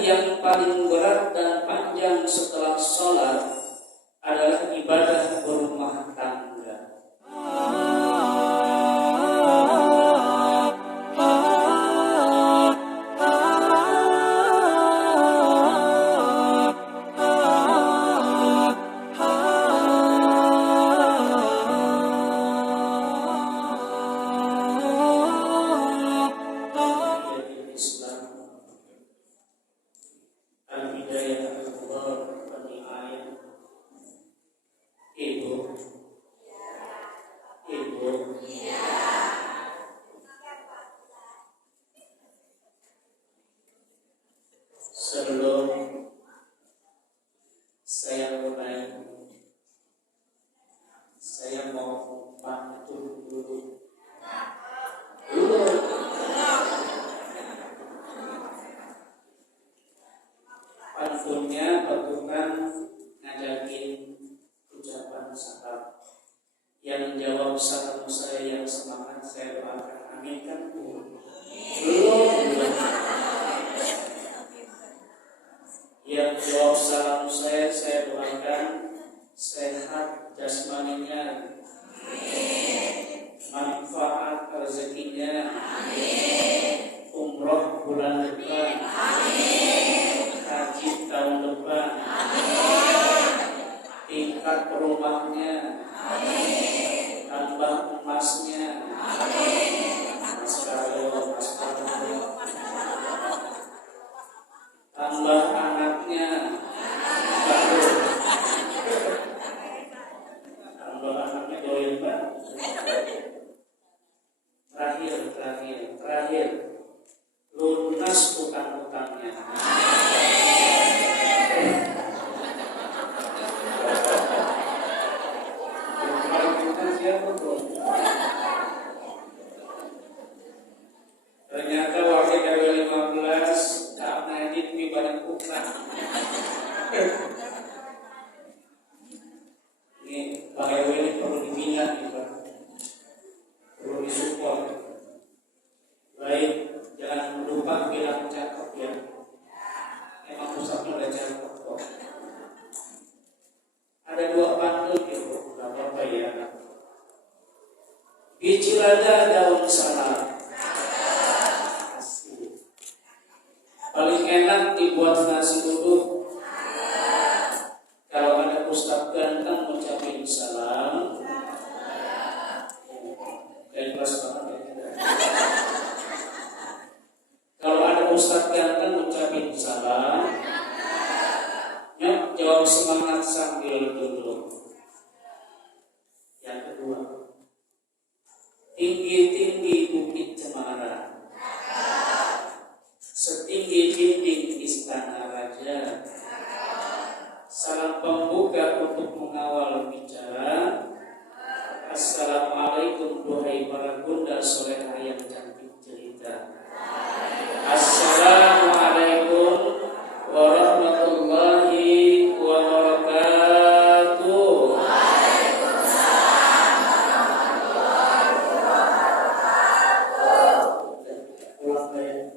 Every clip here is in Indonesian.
yang paling berat dan panjang setelah sholat adalah ibadah berumah tangga. Sebelum saya mulai, saya mau pantun dulu. Pantunnya patungan ngajakin ucapan salam. Yang menjawab salam saya yang semangat saya doakan amin kan belum. Yang jawab salam saya doakan sehat jasmaninya, manfaat rezekinya, umroh bulan depan, haji tahun depan, tingkat rumahnya, tambah emasnya, tambah anaknya, tambah anaknya doyan banget. Terakhir, lunas utang-utangnya. Ternyata wakil dari 15 tak najib di badan utang. Ini pegawai ini perlu dibina, perlu disupport. Baik, jangan lupa bilang cakep ya. Emang pusatnya udah cakep kok. Ada 2 pantun gitu, gak apa-apa ya. Biji lada daun salam. Paling enak dibuat nasi uduk. Kalau ada ustaz ganteng mengucapin salam. Dan kelas banget ya. Kalau ada ustaz ganteng mengucapin salam, yuk jawab semangat sambil duduk. Yang kedua, tinggi-tinggi bukit cemara, setinggi dinding istana raja. Salam pembuka untuk mengawal bicara. Assalamualaikum duhai para bunda soleha yang cantik cerita. Assalamualaikum warahmatullahi wabarakatuh. Waalaikumsalam warahmatullahi wabarakatuh. Ulang ya.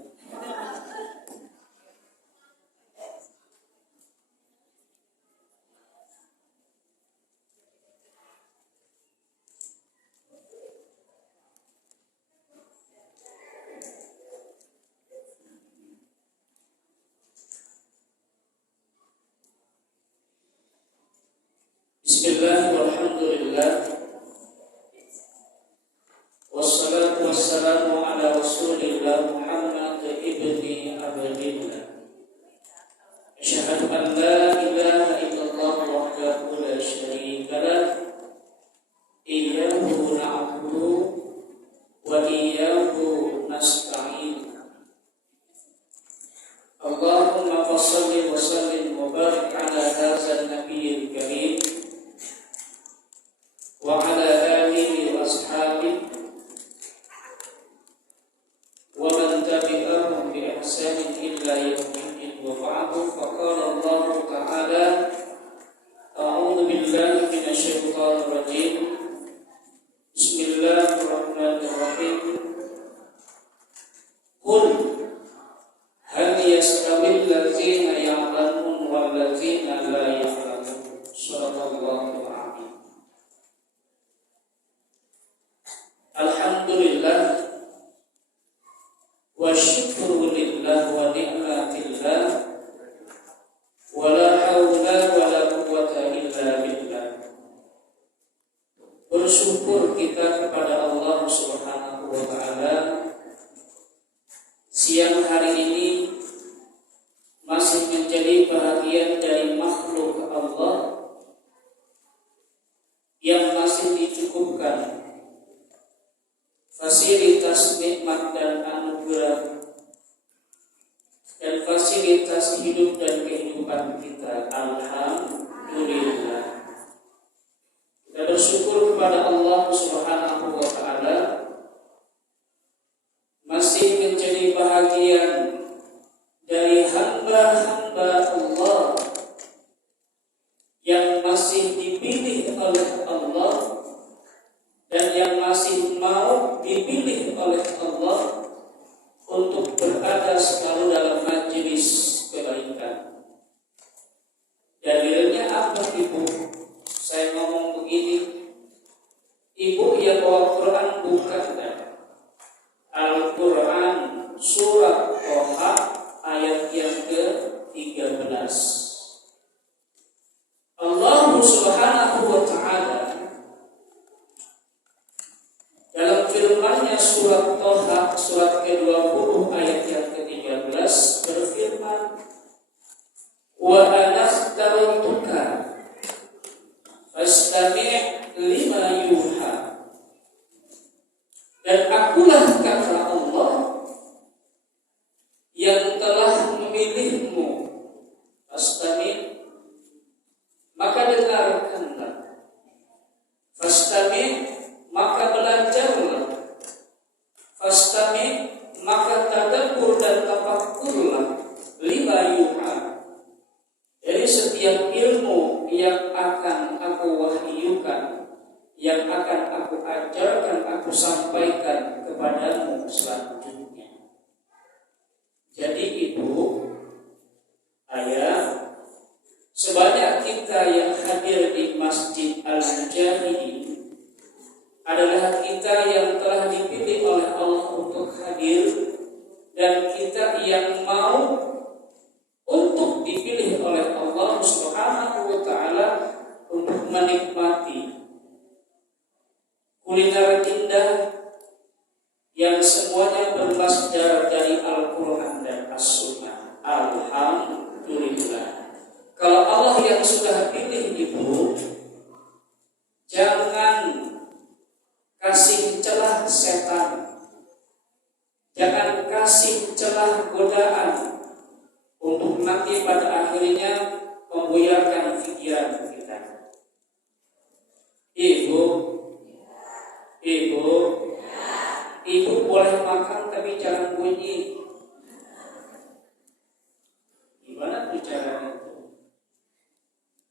Bismillah walhamdulillah wassalatu wassalamu ala rasulillah Muhammad ibni Abdillah. Asyhadu an la ilaha illallah wahdahu la syarika lah, iyyahu na'budu wa iyyahu nasta'in. Allahumma fassalli wa sallim wa barik ala hadzal nabiyil karim wa ala alihi wa ashabihi wa man tabi'ahum bi ihsanin illa yaumiddin. Wa ba'du, faqala Allah ta'ala a'udzu billahi minasy syaithanir rajim. Bismillahirrahmanirrahim. Qul hal yastawil ladzina menjadi bahagian dari makhluk Allah yang masih dicukupkan fasilitas nikmat dan anugerah dan fasilitas hidup dan kehidupan kita. Alhamdulillah. Kita bersyukur kepada Allah Subhanahu wa taala masih menjadi bahagian dari hamba-hamba Allah yang masih dipilih oleh Allah dan yang masih mau dipilih oleh Allah untuk berada selalu dalam majelis kebaikan. Dalilnya apa, Ibu? Saya ngomong begini, Ibu yang bawa Quran bukan kan? Al-Quran surat Toha ayat yang ke-13. Allah Subhanahu wa ta'ala dalam firman-Nya surat Toha surat ke-20 ayat yang ke-13 berfirman, wa anakhtarutuka fastami' lima yuha, dan akulah kata Allah yang telah memilihmu, fastami' maka dengarkanlah, fastami' maka belajarlah, fastami' maka tadabbur dan tafakkurlah, lima yuha, dari setiap ilmu yang akan aku wahyukan, yang akan aku ajarkan, aku sampaikan kepadamu selanjutnya. Jadi Ibu, Ayah, sebanyak kita yang hadir di Masjid Al-Mujahidin adalah kita yang telah dipilih oleh Allah untuk hadir, dan kita yang mau untuk dipilih oleh Allah Subhanahu wa ta'ala untuk menikmati kuliner indah yang semuanya bermasdar dari Al-Quran dan As-Sunnah. Alhamdulillah. Kalau Allah yang sudah pilih Ibu, jangan kasih celah setan, jangan kasih celah godaan untuk nanti pada akhirnya membuyarkan pikiran kita. Ibu boleh makan tapi jangan bunyi. Gimana tuh caranya itu?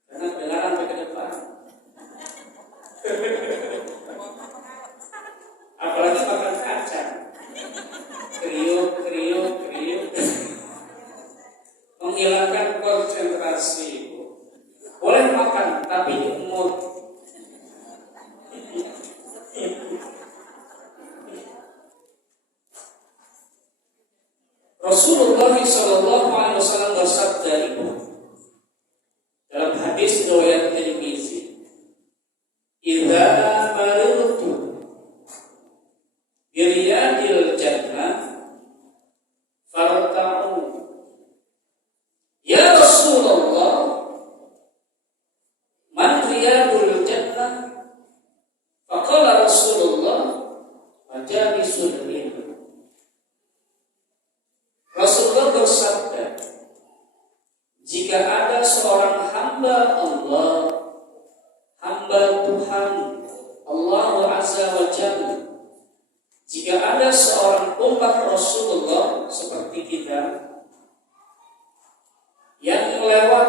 Karena beneran sampai ke depan. Apalagi makan kacang, kriuk, menghilangkan konsentrasi. Boleh makan tapi diemut. Rasulullah SAW bersabda Ibu dalam hadis riwayat Tirmizi, "Idza maridtu biriyadil jannah farta'u." Ya Rasulullah, man riyadul jannah? Faqala Rasulullah, majalisul ilm. Rasulullah bersabda, jika ada seorang hamba Allah, hamba Tuhan Allah Azza wa Jalla, jika ada seorang umat Rasulullah seperti kita yang melewat,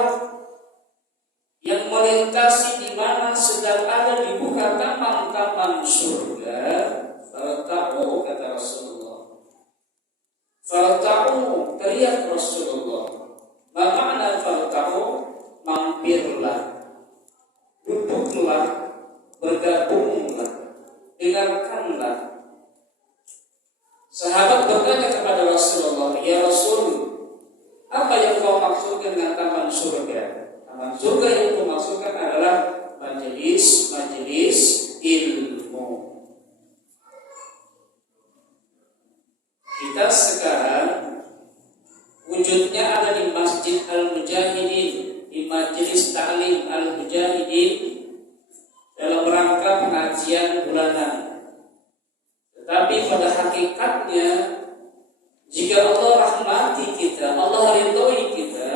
yang melintasi di mana sedang ada dibuka taman-taman surga, farta'u, kata Rasulullah. Farta'u, teriak Rasulullah. Ma makna farta'u? Mampirlah, duduklah, bergabunglah, dengarkanlah. Sahabat bertanya kepada Rasulullah, ya Rasul, apa yang kau maksudkan dengan taman surga? Taman surga yang kau maksudkan adalah majelis ilmu. Kita sekarang wujudnya ada di Masjid Al-Mujahidin al-mujahidin di majelis ta'lim al-mujahidin dalam rangka pengajian bulanan. Tetapi pada hakikatnya jika Allah rahmati kita, Allah ridhoi kita,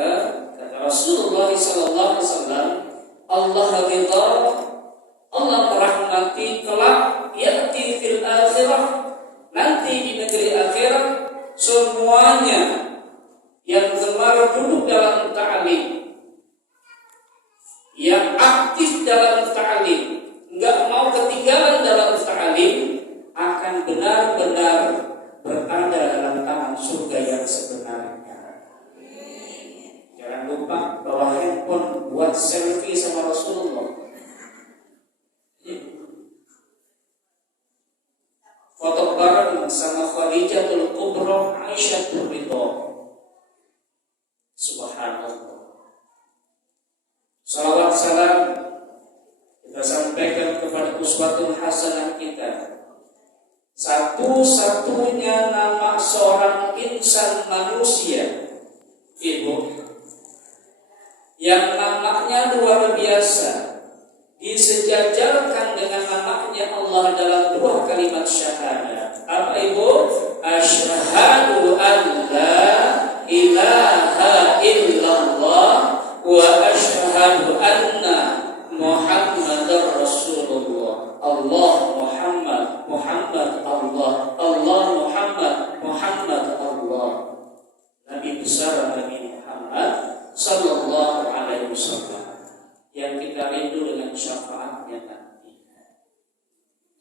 kata Rasulullah SAW, Allah ridha, Allah merahmati kelak ya'ti fil akhirah, nanti di negeri akhirat semuanya yang gemar duduk dalam ta'lim, yang aktif dalam ta'lim, enggak mau ketinggalan dalam ta'lim, akan benar-benar berada dalam tangan surga yang sebenarnya. Jangan lupa bawa handphone buat selfie sama Rasulullah. Foto bareng sama Khadijatul Kubra, Aisyah Ridho. Subhanallah. Salawat salam kita sampaikan kepada uswatul hasanah kita. Satu-satunya nama seorang insan manusia, Ibu, yang namanya luar biasa, disejajarkan dengan namanya Allah dalam dua kalimat syahadat. Apa Ibu? Asyhadu an la ilaha illallah wa asyhadu anna Muhammadar Rasulullah. Allah Muhammad, Muhammad Allah, Allah Muhammad, Muhammad Allah. Nabi besar Nabi Muhammad sallallahu alaihi wasallam yang kita rindu dengan syafaatnya nanti.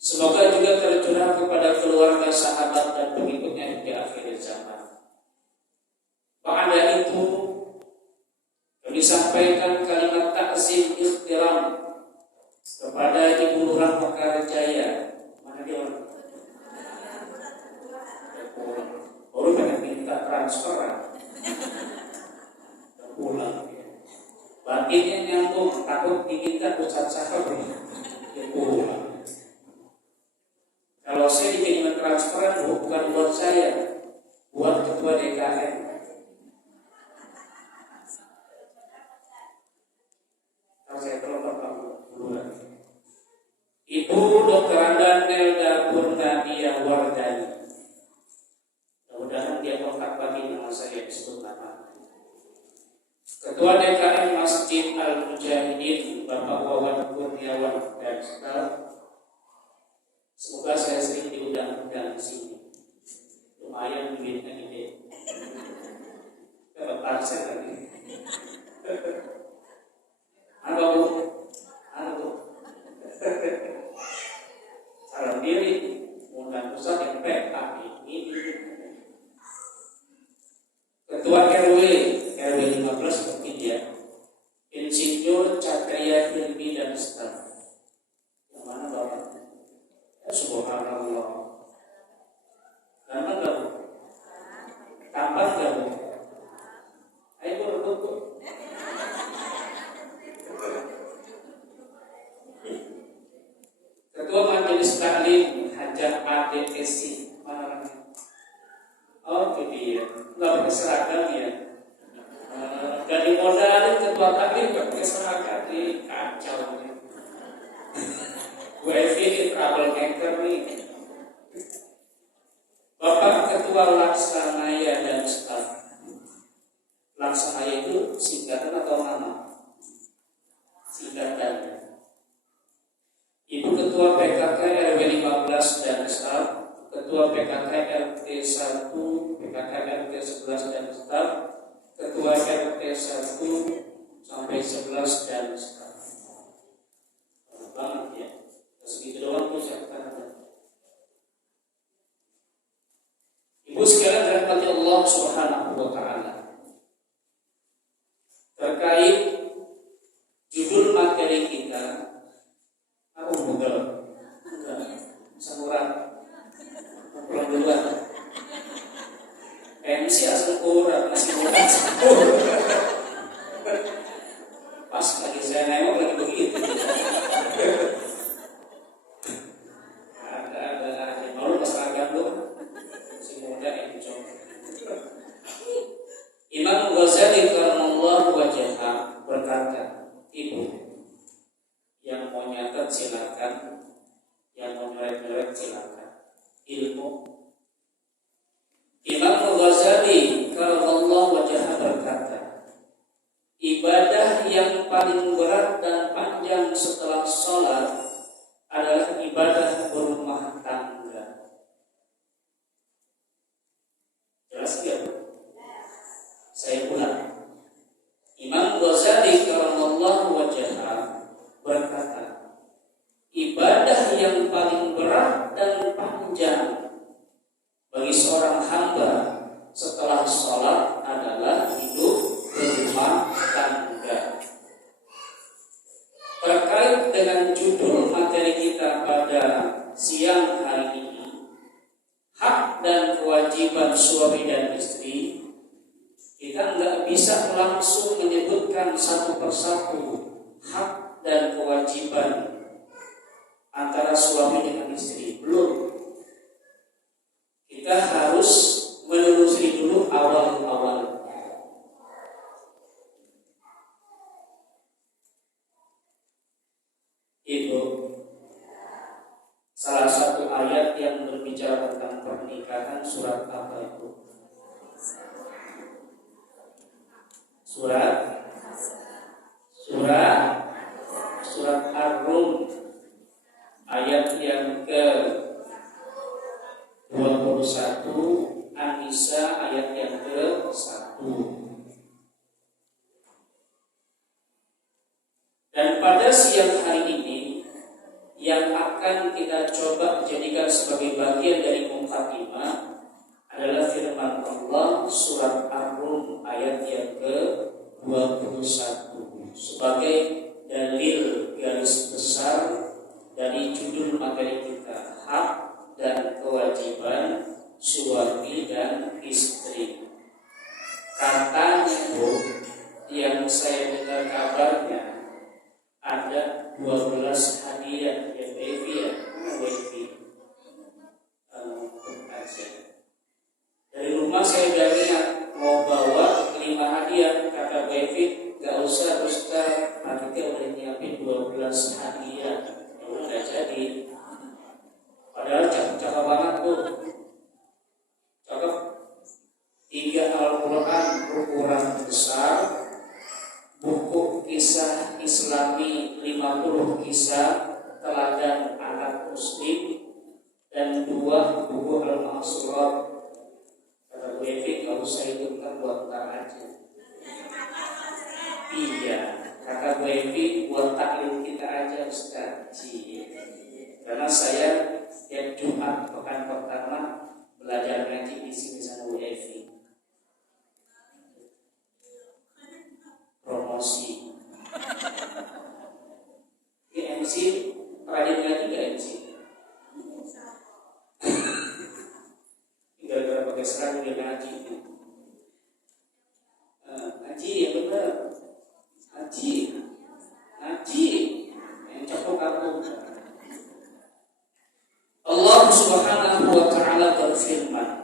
Semoga juga tercurah kepada keluarga, sahabat dan pengikutnya di akhir zaman. Pada itu kami sampaikan kalimat takzim ikhtiram kepada Ibu Lurah Mekarjaya. Mana dia orang? Baru pengen minta transferan. Pulang. Batinnya nyambung, takut diminta Ustaz Sahab. Dia pulang. Kalau saya dikiriman transferan bukan buat saya, buat ketua DKM. Saya tolong Bapak bulan. Ibu Dr. Anda Nelda Purnadia Wardani. Mudah-mudahan dia kontak lagi nama saya disebut nama. Ketua DKM Masjid Al-Mujahidin Bapak Wawan Kurniawan dan staf. Semoga saya sering diundang-undang di sini. Lumayan duitnya gede. Dapat parcel lagi. Halo, halo. Salam diri, undang pusat yang PK ini. Ketua RW 15 Ketiga, Insinyur Cakria Hilmi dan staf. Yang mana Bapak? Ya, subhanallah. Nama Bapak? Kapan Bapak? Ayo berbukuk. Ketua Majelis Taklim Hajar ADSC. Mana orangnya? Oh, itu dia. Nggak pakai seragam ya. Dari modal ketua taklim nggak pakai seragam, di kacau nih. Gue ini trouble maker nih. Bapak Ketua Laksanaya dan staf. Laksanaya itu singkatan atau nama? Singkatan. Ibu Ketua PKK RW 15 dan staf, Ketua PKK RT 1, PKK RT 11 dan staf, Ketua RT 1 sampai 11 dan staf. Banget ya. Segitu doang tuh saya katakan. Ibu sekalian dirahmati Allah Subhanahu wa taala. Terkait judul materi kita, aku Google Samuran pulang duluan. MC asal kurang masih kurang. Pas lagi saya nengok lagi begitu. Ada baru pas seragam tuh si muda itu coba. Imam Ghazali karamullah wajah Ibu yang mau nyatet silakan, yang mau nyoret-nyoret silakan. Ilmu. Imam Ghazali karamallahu wajhahu berkata, ibadah yang paling berat dan panjang setelah sholat adalah ibadah berumah tangga. Jelas tidak? Saya ulang. Imam Ghazali karamallahu wajhahu berkata, ibadah yang paling berat dan panjang bagi seorang hamba setelah sholat adalah hidup berumah tangga. Terkait dengan judul materi kita pada siang hari ini, hak dan kewajiban suami dan istri, kita nggak bisa langsung menyebutkan satu persatu hak dan kewajiban antara suami dengan istri. Belum. Kita harus menelusuri dulu awal-awal. Ibu, salah satu ayat yang berbicara tentang pernikahan surat apa itu? Surat Ar-Rum ayat yang ke-21, An-Nisa ayat yang ke-1. Dan pada siang hari ini yang akan kita coba jadikan sebagai bagian dari mukadimah adalah firman Allah surat Ar-Rum ayat yang ke-21 sebagai dalil garis besar dari judul materi kita, hak dan kewajiban suami dan istri. Katanya Bu, yang saya dengar kabarnya ada 12 hadiah ya Baby ya, Baby aja. Dari rumah saya udah niat mau bawa 5 hadiah, kata Baby gak usah Ustaz, nanti udah nyiapin 12 hadiah. Ya udah gak jadi. Padahal cakep banget tuh. Cakep. 3 Al-Quran berukuran besar, buku kisah Islami 50 kisah teladan anak muslim, dan 2 buku Al-Ma'surat. Kata Bu Evi, gak usah itu kan buat ntar aja. Iya, kata Bu Evi, buat taklim kita aja Ustaz. Karena saya yang Jumat pekan pertama belajar ngaji di sini sama Bu Evi. Promosi. Ini MC rajin ngaji gak MC? Gara-gara pakai seragam dia ngaji. Ngaji ya benar. Ngaji. Yang cakap aku. Allah Subhanahu wa ta'ala berfirman,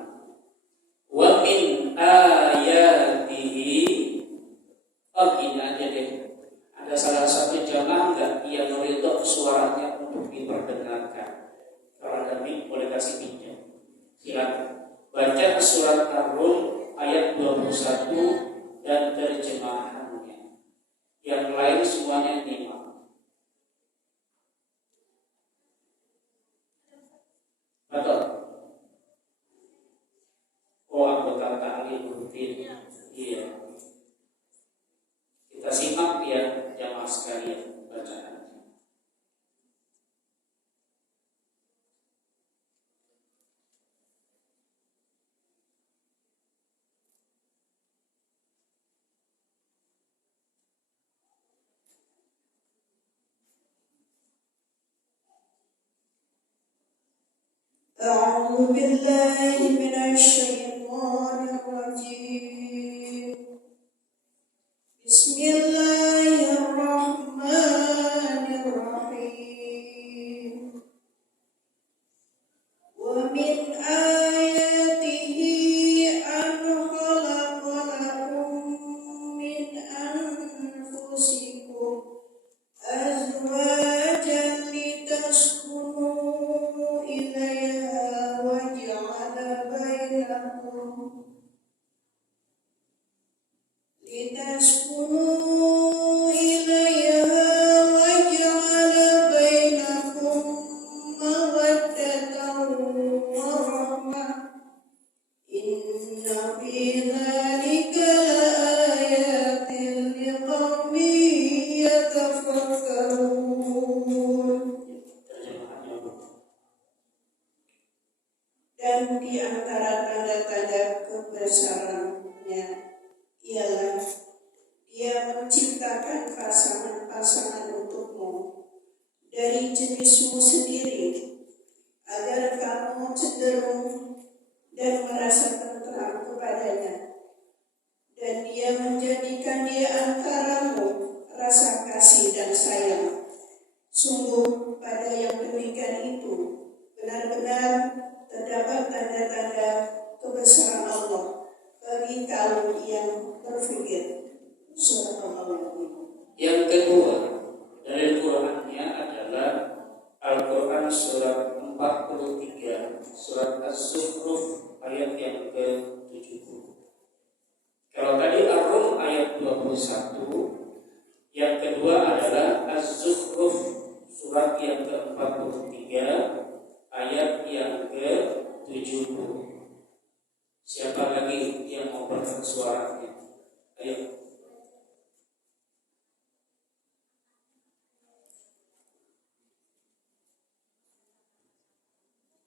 wa min ayatihi, gini aja deh, ada salah satu jamaah enggak yang ridho suaranya untuk diperdengarkan? Kalau ada mic boleh kasih mic-nya. Silakan baca surat Ar-Rum ayat 21 dan terjemahannya. Yang lain semuanya nyimak. Betul. Oh, anggota ta'lim rutin. Iya. Kita simak ya jamaah sekalian bacaan. أعوذ بالله من الشيطان الرجيم. بسم الله الرحمن الرحيم. ومن آياته أن خلق لكم من أنفسكم لتسكنوا إليها وجعل بينكم مودة ورحمة إن في ذلك لآيات لقوم يتفكرون. Dan di antara tanda-tanda kebesarannya ialah Dia menciptakan pasangan-pasangan untukmu dari jenismu sendiri, agar kamu cenderung dan merasa tentram kepadanya. Dan Dia menjadikan di antaramu rasa kasih dan sayang. Sungguh pada yang demikian itu benar-benar terdapat tanda-tanda kebesaran Allah bagi kaum yang berfikir. Surat Al-Qur'an. Yang kedua dari Qur'annya adalah Al-Quran surat 43, surat Az-Zukhruf ayat yang ke-70. Kalau tadi Ar-Rum ayat 21, yang kedua adalah Az-Zukhruf surat yang ke-43 ayat yang ke-70. Siapa lagi yang mau berkata suaranya? Ayo.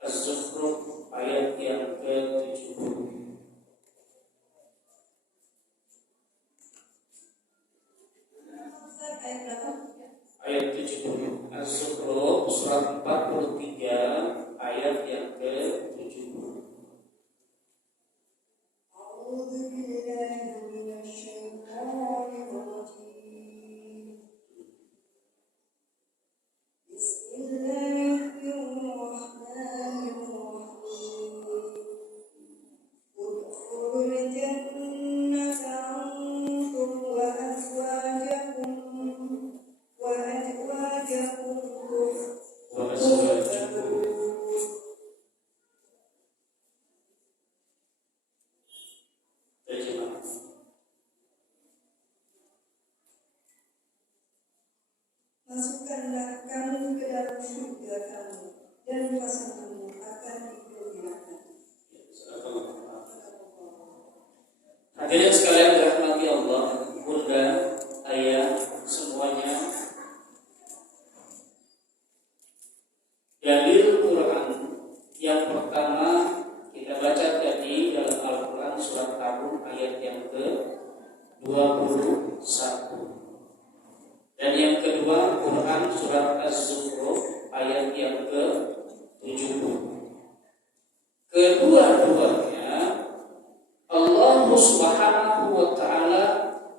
Az-Zukhruf ayat yang ke-70. Ayat 70. Az-Zukhruf surat 43 ayat yang ke-70. A'udzu billahi minasyaitonir rajim. Bismillahirrahmanirrahim. Udkhulul jannata antum wa azwajukum Masukkanlah kamu ke dalam surga kamu dan pasanganmu akan digembirakan. Hadirin sekalian dirahmati Allah, Bunda, Ayah, semuanya. Dalil Quran yang pertama kita baca tadi dalam Al-Quran surat Ar-Rum ayat yang ke-21. Dan yang kedua Quran surat Az-Zukhruf ayat yang ke-70. Kedua-duanya Allah Subhanahu wa ta'ala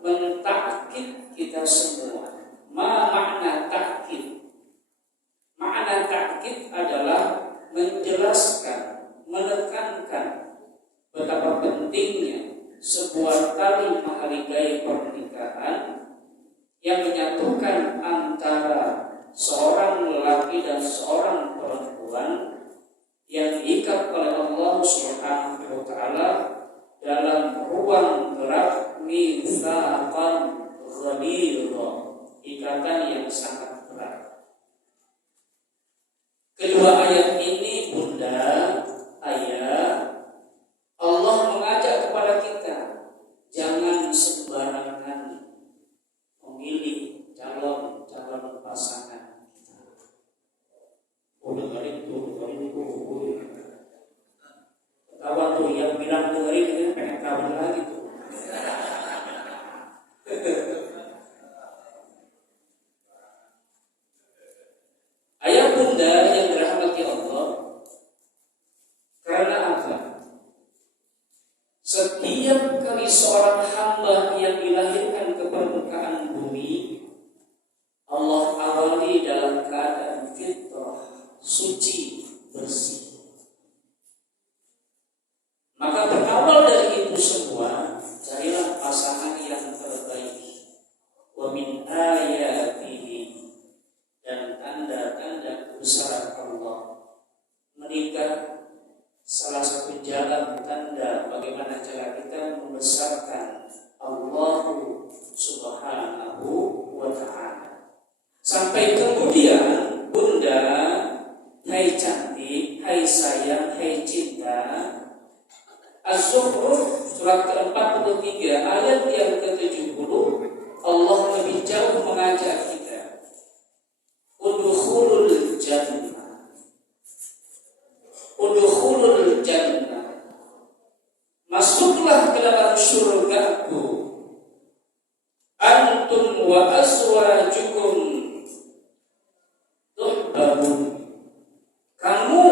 mentakkid kita semua. Makna takkid? Makna takkid adalah menjelaskan, menekankan betapa pentingnya sebuah tali mahaligai pernikahan yang menyatukan antara seorang lelaki dan seorang perempuan yang diikat oleh Allah Subhanahu wa ta'ala dalam ruang gerak mitsaqan ghalidha, ikatan yang sangat berat. Kedua ayat ini, Bunda, Ayah, Allah mengajak kepada kita jangan sembarangan memilih calon pasangan kita. Dengerin tuh. Kawan tuh yang bilang dengerin pengen kawin lagi tuh. Sampai kemudian Bunda, hai cantik, hai sayang, hai cinta. Az-Zukhruf surat ke-43 ayat yang ke-70, Allah lebih jauh mengajak kita, udkhulul jannah. Udkhulul jannah. Masuklah ke dalam surgaku. Antum wa azwajukum tuhbarun. Kamu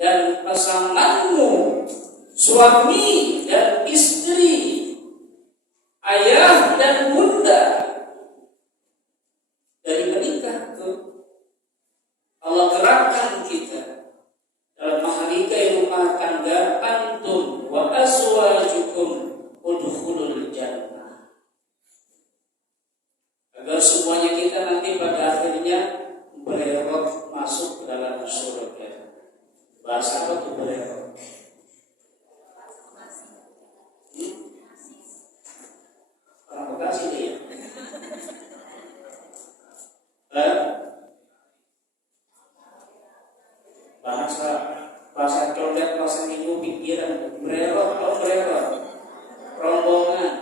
dan pasanganmu, suami dan istri, ayah dan bunda, dari menikah tuh Allah gerakkan kita dalam mahligai rumah tangga. Antum wa azwajukum udkhulul jannah. Agar semuanya kita nanti pada akhirnya bererot masuk ke dalam surga. Bahasa apa tuh bererot? Orang Bekasi dia. Bahasa condet, bahasa minggu pikiran. Bererot, kalau bererot, rombongan.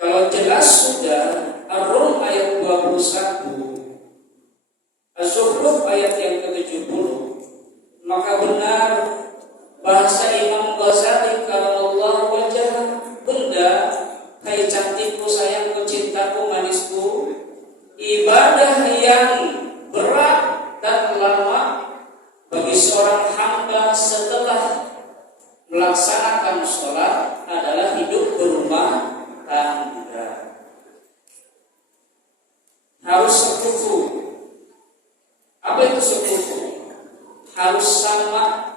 Kalau jelas sudah Ar-Rum ayat 21, Az-Zukhruf ayat yang ke-70, maka benar bahasa Imam Ghazali karamallahu wajhah, Bunda, hai cantikku, sayangku, cintaku, manisku, ibadah yang berat dan lama bagi seorang hamba setelah melaksanakan sholat adalah hidup berumah tangga. Harus sekufu. Apa itu sekufu? Harus sama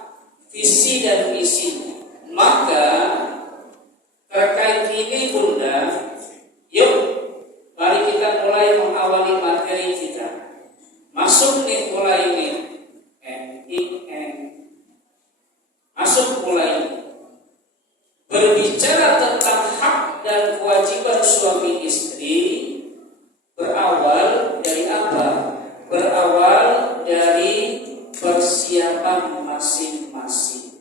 visi dan misinya. Maka terkait ini Bunda, yuk mari kita mulai mengawali materi kita. Masuk nih mulai ini. Masuk mulai berbicara tentang hak dan kewajiban suami istri. Berawal dari apa? Berawal dari persiapan masing-masing.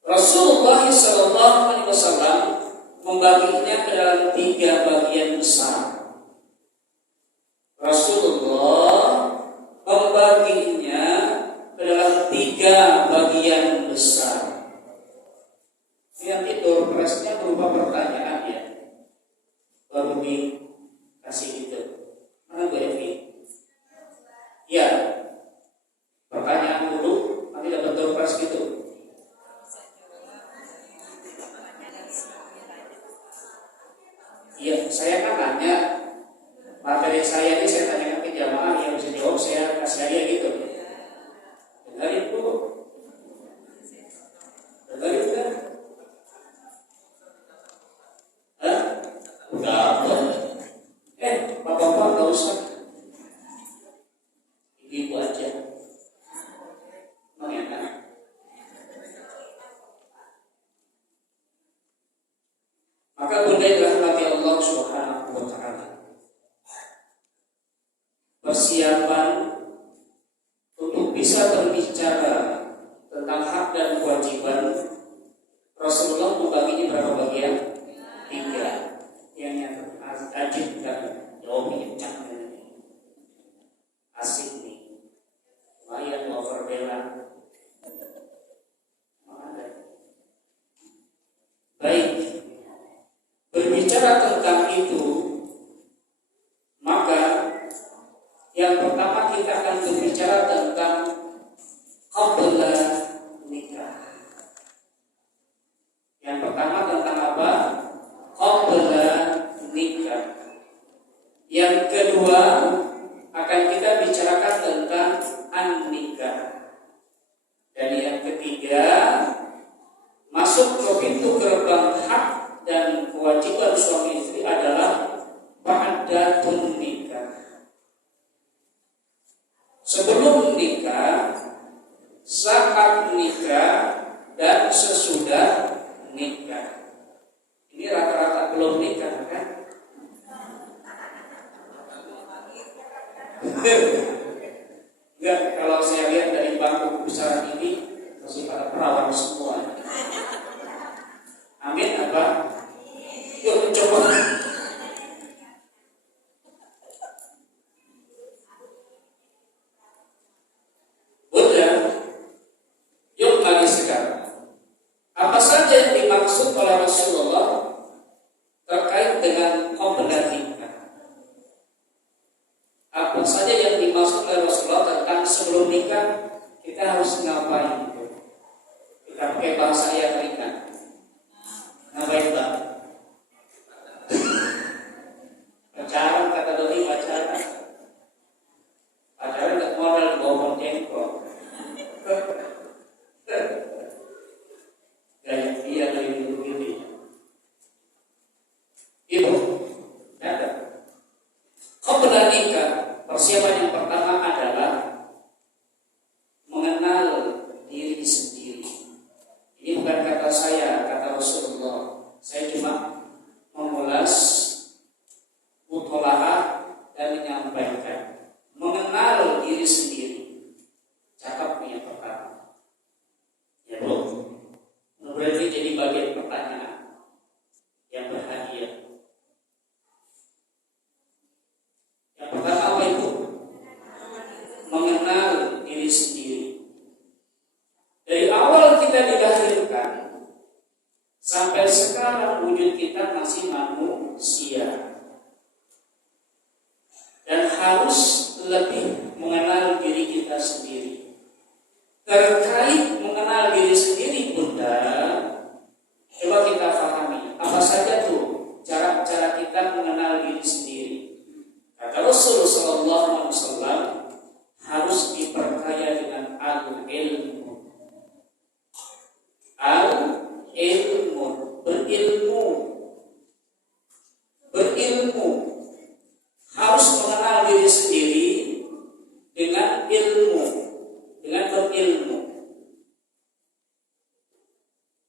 Rasulullah SAW membaginya ke dalam 3 bagian besar. Rasulullah membaginya ke dalam 3 bagian besar. Yang itu presnya berupa pertanyaan ya. Baru dikasih gitu. Mana Bu Evi? Ya. Pertanyaan dulu, nanti dapat door prize gitu. Iya, saya kan tanya materi saya ini, saya tanyakan ke jamaah yang bisa jawab, saya kasih hadiah gitu. Dengarin Bu. Dengarin kan? Bapak-bapak gak usah, ibu aja. Emang enak. Maka Bunda dirahmati Allah Subhanahu wa Ta'ala, persiapan untuk bisa berbicara tentang hak dan kewajiban, Rasulullah membaginya berapa bagian? 3. Yang ajib kan jawabnya kencang, asik nih, lumayan overbela. Baik, berbicara tentang itu, maka yang pertama kita akan berbicara tentang qabla nikah. Yang pertama tentang apa? Qabla nikah. Yang kedua akan kita bicarakan tentang an-nikah. Dan yang ketiga, masuk ke pintu gerbang hak dan kewajiban suami istri adalah apa? Yuk coba. Bunda, yuk lagi sekarang. Apa saja yang dimaksud oleh Rasulullah terkait dengan kombinasi? Apa saja yang dimaksud oleh Rasulullah tentang sebelum nikah kita harus ngapain? Kita pakai bahasa yang ringan. Ngapain Pak? Pacaran kata Dodi, pacaran. Pacaran nggak modal di bawah jengkol. Gaya dia dari dulu ini. Ibu, ada. Kau benar nikah. Persiapan yang pertama adalah mengenal diri sendiri. Ini bukan kata saya, kata Rasulullah. Saya cuma mengulas, mutola'ah dan menyampaikan. Mengenal diri sendiri. Cakap yang pertama. Ya Bu, berarti jadi bagian pertanyaan yang berhadiah. Yang pertama apa itu? Mengenal diri sendiri. Dari awal kita dilahirkan sampai sekarang wujud kita masih manusia dan harus lebih mengenal diri kita sendiri. Terkait mengenal diri sendiri, Bunda, coba kita pahami apa saja tuh cara-cara kita mengenal diri sendiri. Kata Rasulullah SAW harus diperkaya dengan al-ilmu. Al-ilmu, berilmu. Berilmu. Harus mengenal diri sendiri dengan ilmu, dengan berilmu.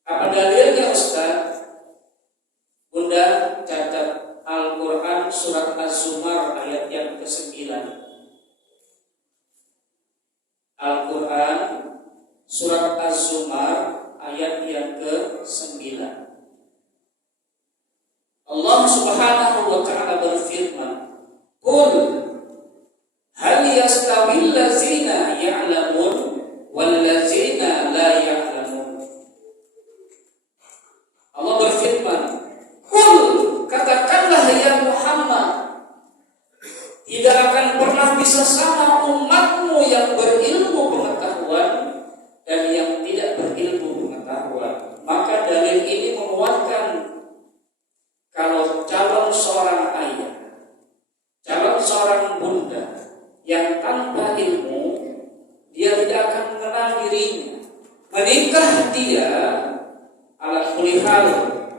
Apa dalilnya Ustaz? Bunda catat Al-Quran surat Az-Zumar ayat yang ke-9. Al-Quran surat Az-Zumar ayat yang ke-9. Allah Subhanahu wa ta'ala berfirman, "Qul hal yastawil ladzina ya'lamun wal ladzina la ya'lamun." Allah berfirman, "Qul, katakanlah ya Muhammad, tidak akan pernah bisa sama umatmu yang berilmu pengetahuan dan yang tidak berilmu pengetahuan." Maka dalil ini menguatkan kalau calon seorang ayah, calon seorang bunda yang tanpa ilmu, dia tidak akan mengenal dirinya. Menikah dia ala kulli hal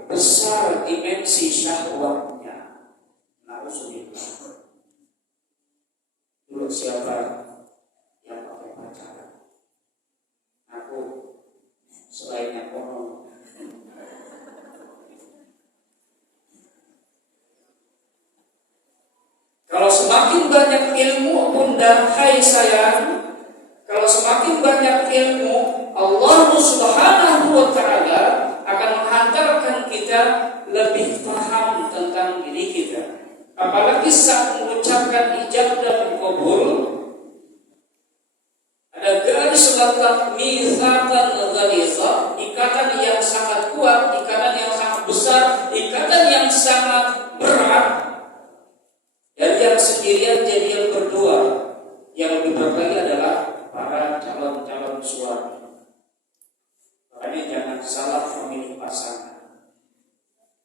besar dimensi syahwatnya. Nauzubillah. Dulu siapa yang pakai pacaran? Aku selainnya konon. Kalau semakin banyak ilmu, Bunda, hai sayang, kalau semakin banyak ilmu, Allah Subhanahu wa ta'ala akan menghantarkan kita lebih paham tentang diri kita. Apalagi saat mengucapkan ijab dan qabul, ada garis letak mitsaqan ghalidha, ikatan yang sangat kuat, ikatan yang sangat besar, ikatan yang sangat berat. Dan yang sendirian jadi yang berdua. Yang lebih berat lagi adalah para calon-calon suami. Makanya jangan salah memilih pasangan.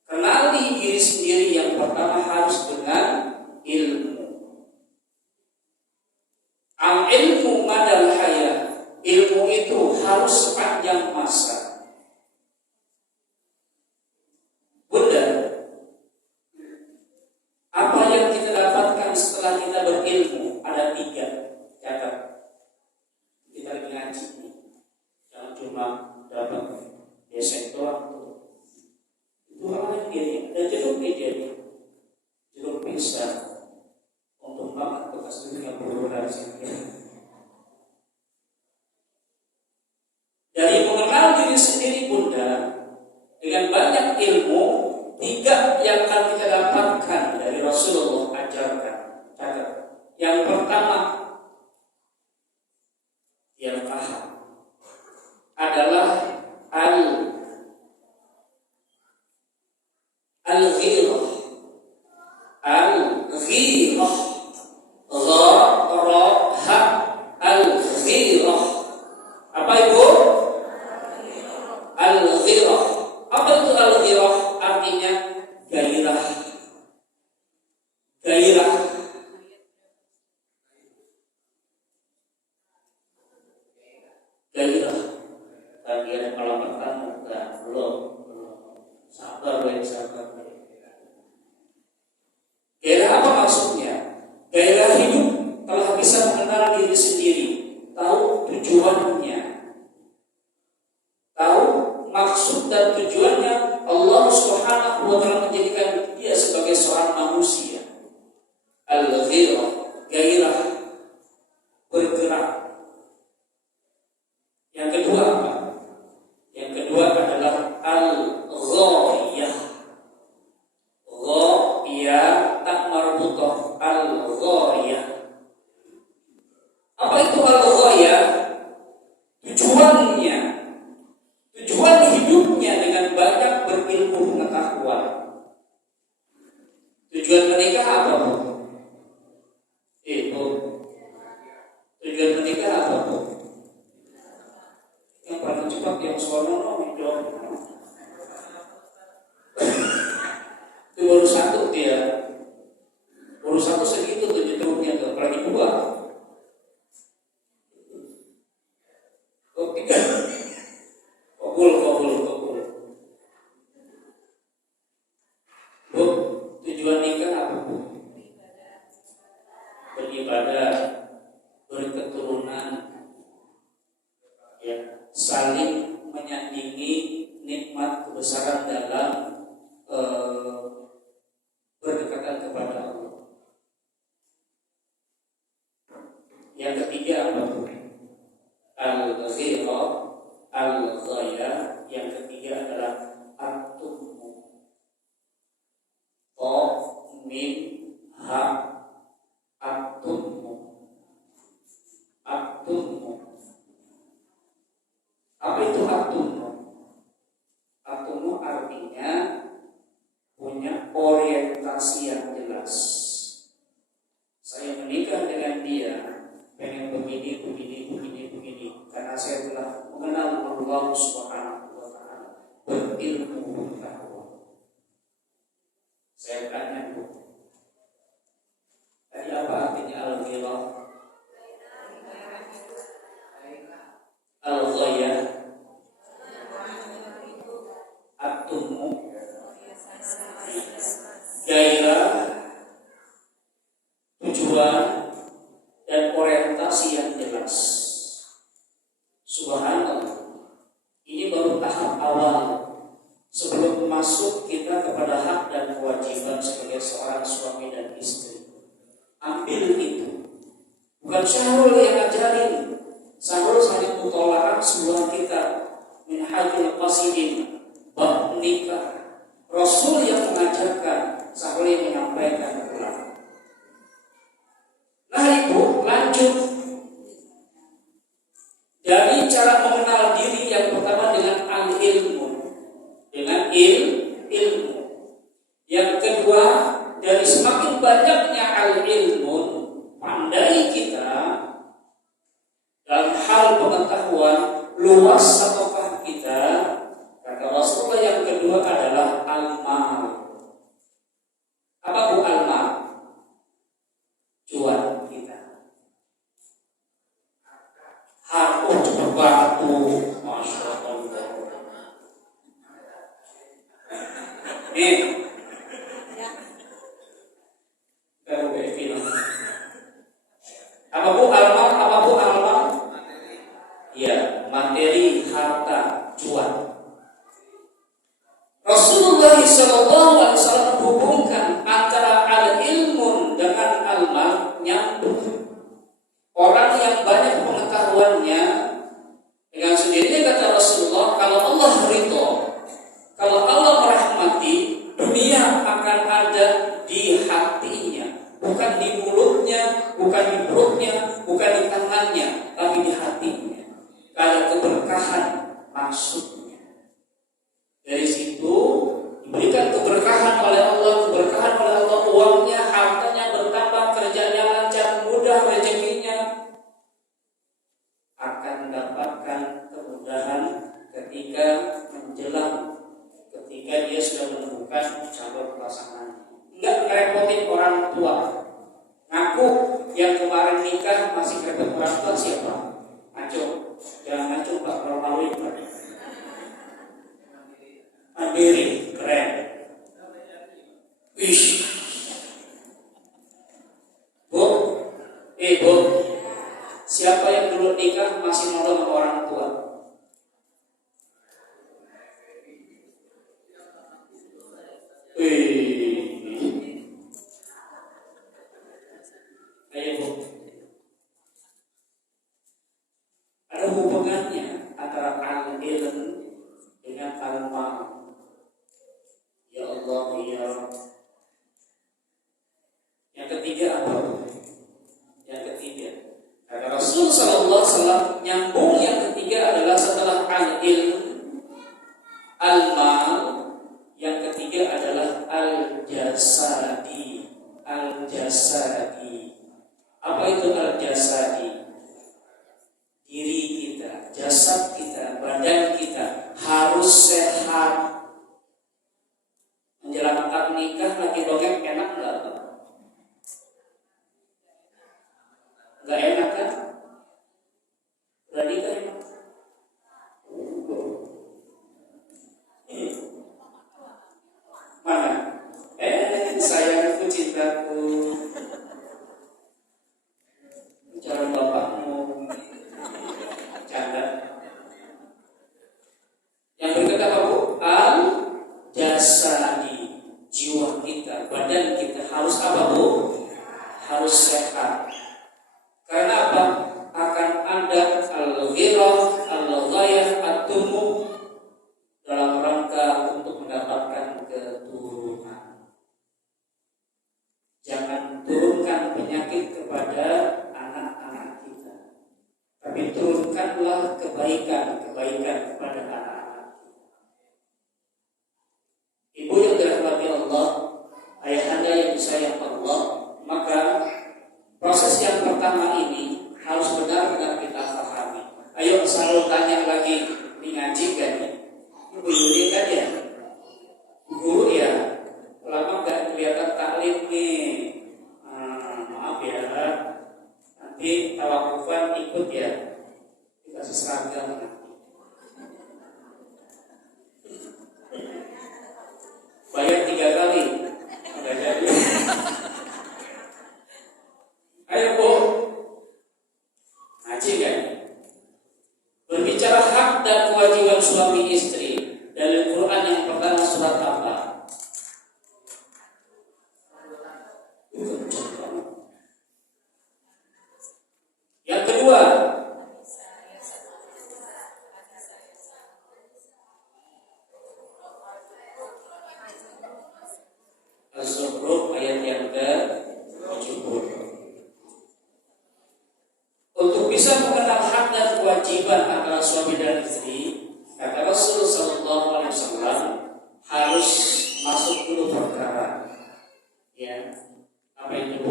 Kenali diri sendiri yang pertama harus dengan ilmu. Al-ilmu madal hayat. Ilmu itu harus sepanjang masa. Bunda, apa yang kita dapatkan setelah kita berilmu? Ada 3. Catat. Kita lagi ngaji. Jangan cuma dapat desain doang. Itu apa yang ada jeruknya jadi. Jeruk bisa untuk banget bekas dunia berdoa di sini. Dari mengenal diri sendiri, Bunda, dengan banyak ilmu, 3 yang akan kita dapatkan dari Rasulullah ajarkan. Catat. Yang pertama yang paham adalah al-ghirah. Al-ghirah. Gha-ra-ha. Al-ghirah. Apa itu? Al-ghirah. Apa itu al-ghirah? Artinya gairah. Gairah. Gairah. Bagian kalau pertama belum. Sabar. Gairah apa maksudnya? Gairah hidup telah bisa mengenal diri sendiri, tahu tujuannya, tahu maksud dan tujuannya. Allah Subhanahu wa Ta'ala menjadikan dia sebagai seorang manusia. Al-ghirah, gairah, bergerak. Yang kedua apa? Yang kedua adalah al-ghayah. Ghayah tak marbutah, al-ghayah. Apa itu al-ghayah? Tujuannya, tujuan hidupnya dengan banyak berilmu pengetahuan. Tujuan menikah apa, Bu? Tujuan menikah apa, Bu? Yang paling cepat yang suara jawab. Itu baru satu dia. Baru satu segitu tuh jetruknya tuh, apalagi 2. Oh, 3. Kabul. Bu, tujuan nikah apa, Bu? Beribadah, berketurunan, ya, saling menyandingi nikmat kebesaran dalam berdekatan kepada Allah. Yang ketiga apa, Bu? Al-ghirah, al-ghayah. Yang ketiga adalah at-tummu. Mim ha at-tummu. At-tummu. Apa itu at-tummu? At-tummu artinya punya orientasi yang jelas. Saya menikah dengan dia pengen begini, karena saya telah mengenal Allah Subhanahu wa Ta'ala, berilmu pengetahuan. Saya tanya, Bu, tadi apa artinya al-ghirah? Al-ghayah, at-tummu, gairah, tujuan, dan orientasi yang jelas. Subhanallah. Ini baru tahap awal sebelum masuk kita kepada hak dan kewajiban sebagai seorang suami dan istri. Ambil itu. Bukan Syahrul yang ngajarin. Syahrul hanya mutola'ah sebuah kitab Minhajul Qasidin bab nikah. Rasul yang mengajarkan, Syahrul yang menyampaikan pulang. Nah itu lanjut dari cara mengenal diri yang pertama dengan al-ilmu, dengan ilmu. Yang kedua, dari semakin banyaknya al-ilmu, pandai kita dalam hal pengetahuan, luas ataukah kita, kata Rasulullah. Yang kedua adalah al-mal. Apa bu al-mal? Cuan kita. Harus cepat batu, Masya Allah. Nih, kalau film. Apa bu al-mal? Ya, materi, harta, cuan. Rasulullah SAW menghubungkan antara al-ilmun dengan al-mal, nyambung. Orang yang banyak pengetahuannya, dengan sendirinya kata Rasulullah, kalau Allah ridho, kalau Allah merahmati, ketika dia sudah menemukan calon pasangan. Enggak ngerepotin orang tua. Ngaku yang kemarin nikah masih repot orang tua siapa? Aco, jangan aco Pak, kalau maluin Pak. Mandiri, keren. Wish. Bu, Bu, siapa yang dulu nikah masih nodong sama orang tua? Ayo Bu. Ada hubungannya antara al-ilm dengan al-mal. Ya Allah, ya Rabb. Yang ketiga apa? Yang ketiga, kata Rasul sallallahu alaihi wasallam, nyambung yang ketiga adalah setelah al-ilm, al-mal, yang ketiga adalah al-jasadi. Al-jasadi. Apa itu al-jasadi? Diri kita, jasad kita, badan kita harus sehat. Menjelang akad nikah lagi dongeng enak enggak? Enggak enak kan? Udah nikah enak? Mana? Sayangku, cintaku, calon bapakmu, canda. Yang berikut apa Bu? Al-jasadi, jiwa kita, badan kita harus apa Bu? Harus sehat. Karena apa? Akan ada al-ghirah, al-ghayah, at-tumu dalam rangka untuk mendapatkan keturunan. Jangan turunkan penyakit kepada anak-anak kita, tapi turunkanlah kebaikan kepada anak-anak kita. Ibu yang dirahmati Allah, ayahanda yang disayang Allah, maka proses yang pertama ini harus benar-benar kita pahami. Ayo selalu tanya lagi, ini ngaji kan nih? Ibu Yuli kan ya? Guru ya? Lama gak kelihatan taklim nih. Maaf ya, nanti tawakufan ikut ya, dikasih seragam. Bayar 3 kali, nggak jadi. Ayo Bu, ngaji kan? Berbicara hak dan kewajiban suami istri dari Quran yang pertama surat apa? Yang kedua, Az-Zukhruf ayat yang ke-70. Untuk bisa mengenal hak dan kewajiban antara suami dan istri, kata Rasul sallallahu alaihi wasallam, harus masuk dulu perkara. Ya. Apa itu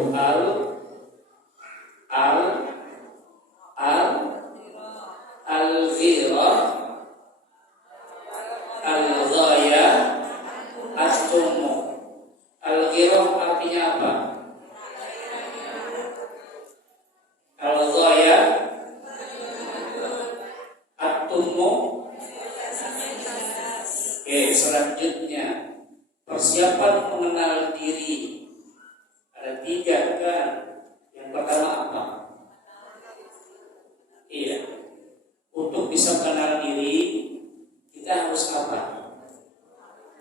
al-ghirah, al-ghayah, as-sumu. Al-ghirah artinya apa? Al-ghayah, at-tumu. Oke, selanjutnya persiapan mengenal diri. Ada 3 kan? Yang pertama apa? Iya. Untuk bisa mengenal diri, kita harus apa?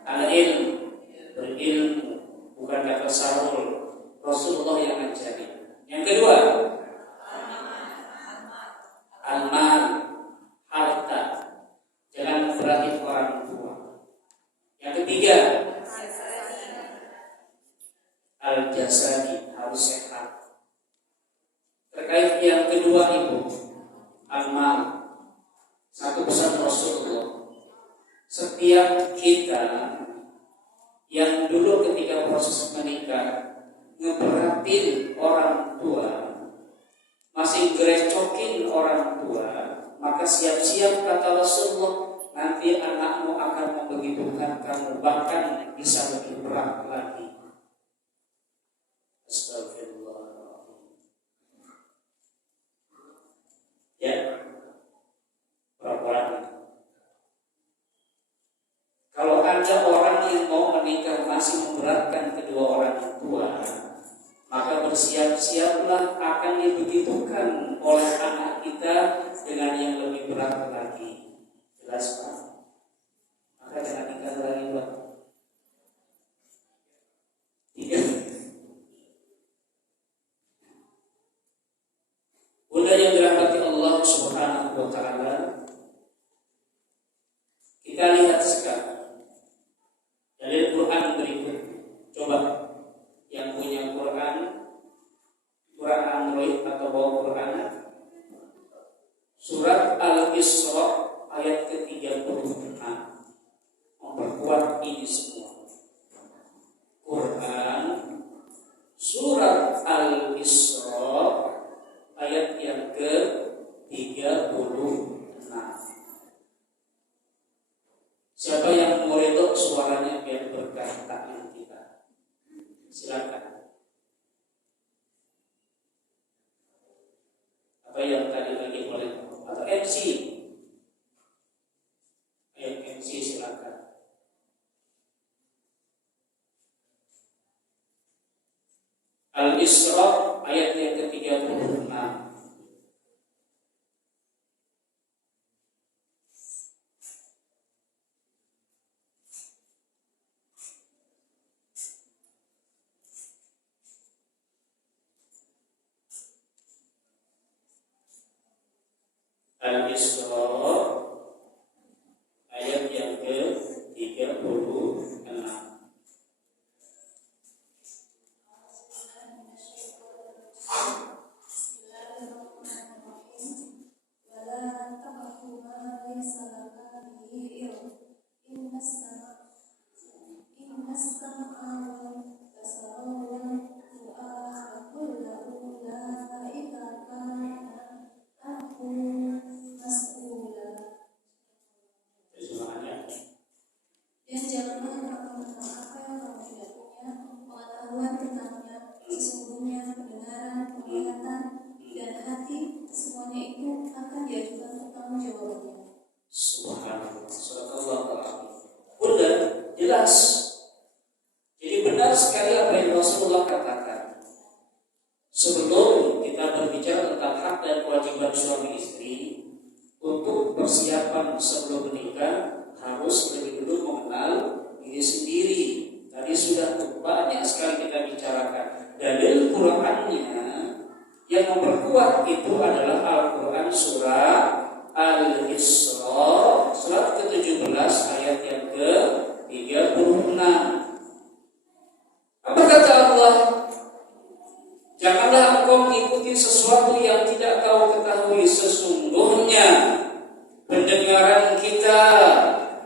Al-ilm, berilmu, bukan kata Saul. Rasulullah yang ngajari. Yang kedua, al-mal, harta. Jangan memperhati orang tua. Yang ketiga, al-jasadi, harus sehat. Terkait yang kedua Ibu, al-mal. Satu pesan Rasulullah, setiap kita yang dulu ketika proses menikah ngeperatin orang tua, masih gerecokin orang tua, maka siap-siap kata Rasulullah nanti anakmu akan membegitukan kamu, bahkan bisa lebih berat lagi. Astagfirullahaladzim. Ya, perempuan. Kalau ada orang yang mau menikah masih memberatkan kedua orang tua, maka bersiap-siaplah akan dibegitukan oleh anak kita dengan yang lebih berat lagi. Jelas Pak? Maka jangan nikah lagi Pak. Tiga. Bunda yang dirahmati Allah Subhanahu wa Ta'ala, kita lihat sekarang dari Quran berikut. Coba yang punya Quran Android atau bawa Quran, surat Al-Isra ayat ke-36, memperkuat ini semua. Quran surat Al-Isra ayat yang ke-36. Siapa yang mau redok suaranya biar berkah taklim kita? Silakan. Apa yang tadi lagi boleh atau MC? Ayo MC silakan. Al-Isra ayat yang ke-36. Al-Isra ayat yang ke-36. Dan janganlah melakukan apa yang kamu tidak punya pengetahuan tentangnya. Sesungguhnya pendengaran, penglihatan, dan hati, semuanya itu akan diajukan pertanggungjawabannya. Subhanallah. Subhanallah. Bunda, jelas. Jadi benar sekali apa yang Rasulullah katakan. Sebelum kita berbicara tentang hak dan kewajiban suami istri, untuk persiapan sebelum menikah harus lebih dulu mengenal diri sendiri. Tadi sudah banyak sekali kita bicarakan. Dalil Qur'annya yang memperkuat itu adalah Al-Quran surah Al-Isra surat ke-17 ayat yang ke-36. Apa kata Allah? Janganlah engkau mengikuti sesuatu yang tidak kau ketahui. Sesungguhnya pendengaran kita,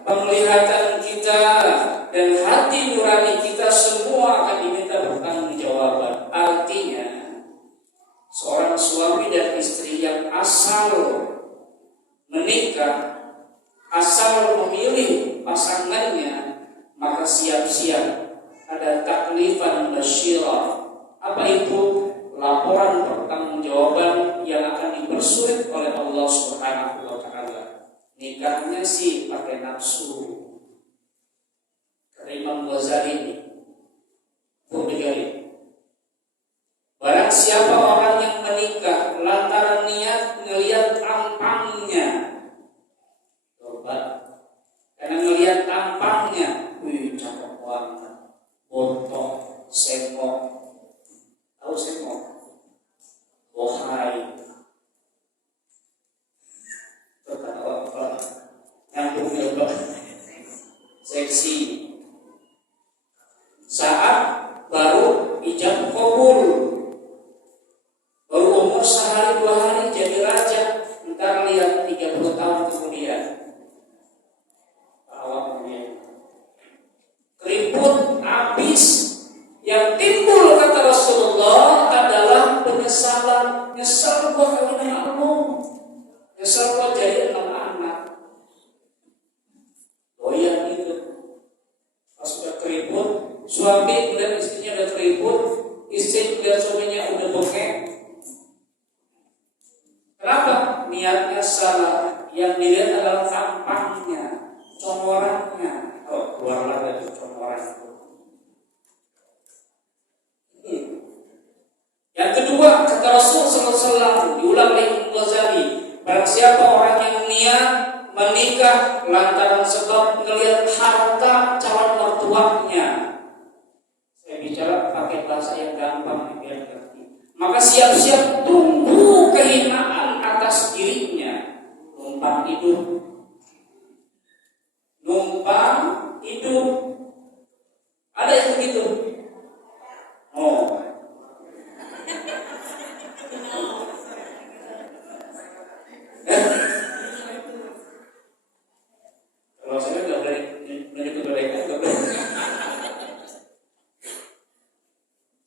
penglihatan kita, dan hati nurani kita semua akan diminta pertanggungjawaban. Artinya, seorang suami dan istri yang asal menikah, asal memilih pasangannya, maka siap-siap ada taklifan basyirah. Apa itu? Laporan pertanggungjawaban yang akan dipersulit oleh Allah Subhanahu wa Ta'ala. Nikahnya sih pakai nafsu. Kata Imam Ghazali, barang siapa orang yang menikah lantaran niat ngelihat tampangnya, coba, karena ngelihat tampangnya, wih cakep banget, botok, semok, tahu semok, bohai, kata apa, nyambung coba, seksi. Saat baru ijab kabul, baru umur sehari dua hari jadi raja, ntar lihat 30 tahun kemudian awak kemudian keriput habis. Yang timbul kata Rasulullah adalah penyesalan. Nyesal gua kawin sama kamu, nyesal gua jadi anak-anak. Suami melihat istrinya udah keriput, istri melihat suaminya udah bokeh. Kenapa? Niatnya salah. Yang dilihat adalah tampangnya, comorannya. Oh, keluarlah dari comoran itu. Yang kedua, kata Rasul SAW, diulang oleh Imam Ghazali, barang siapa orang yang niat menikah lantaran sebab melihat harta calon mertuanya. Saya bicara pakai bahasa yang gampang biar ngerti. Maka siap-siap tunggu kehinaan atas dirinya. Numpang hidup. Ada yang begitu? Oh. Kalau saya nggak boleh menunjuk kebaikan, nggak boleh.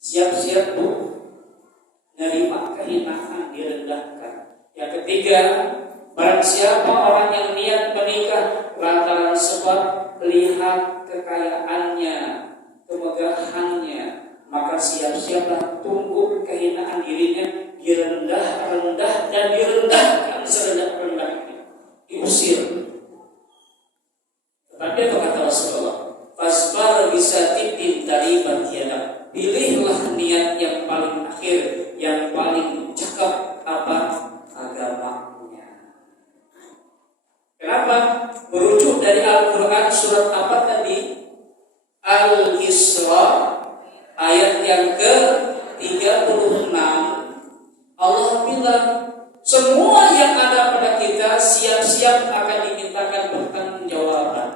Siap-siap bu, menerima kehinaan, direndahkan. Yang ketiga, barang siapa orang yang niat menikah lantaran sebab lihat kekayaannya, kemegahannya, maka siap-siaplah tunggu kehinaan dirinya, direndah-rendah dan direndahkan serendah-rendahnya, diusir. Tetapi apa kata Rasulullah? Fasbar bisa titin taribat tiada. Pilihlah niat yang paling akhir, yang paling cakep apa agamanya. Kenapa? Merujuk dari Al-Quran surat apa tadi? Al-Isra ayat yang ke-36. Allah bilang semua yang ada pada kita siap-siap akan dimintakan pertanggungjawaban.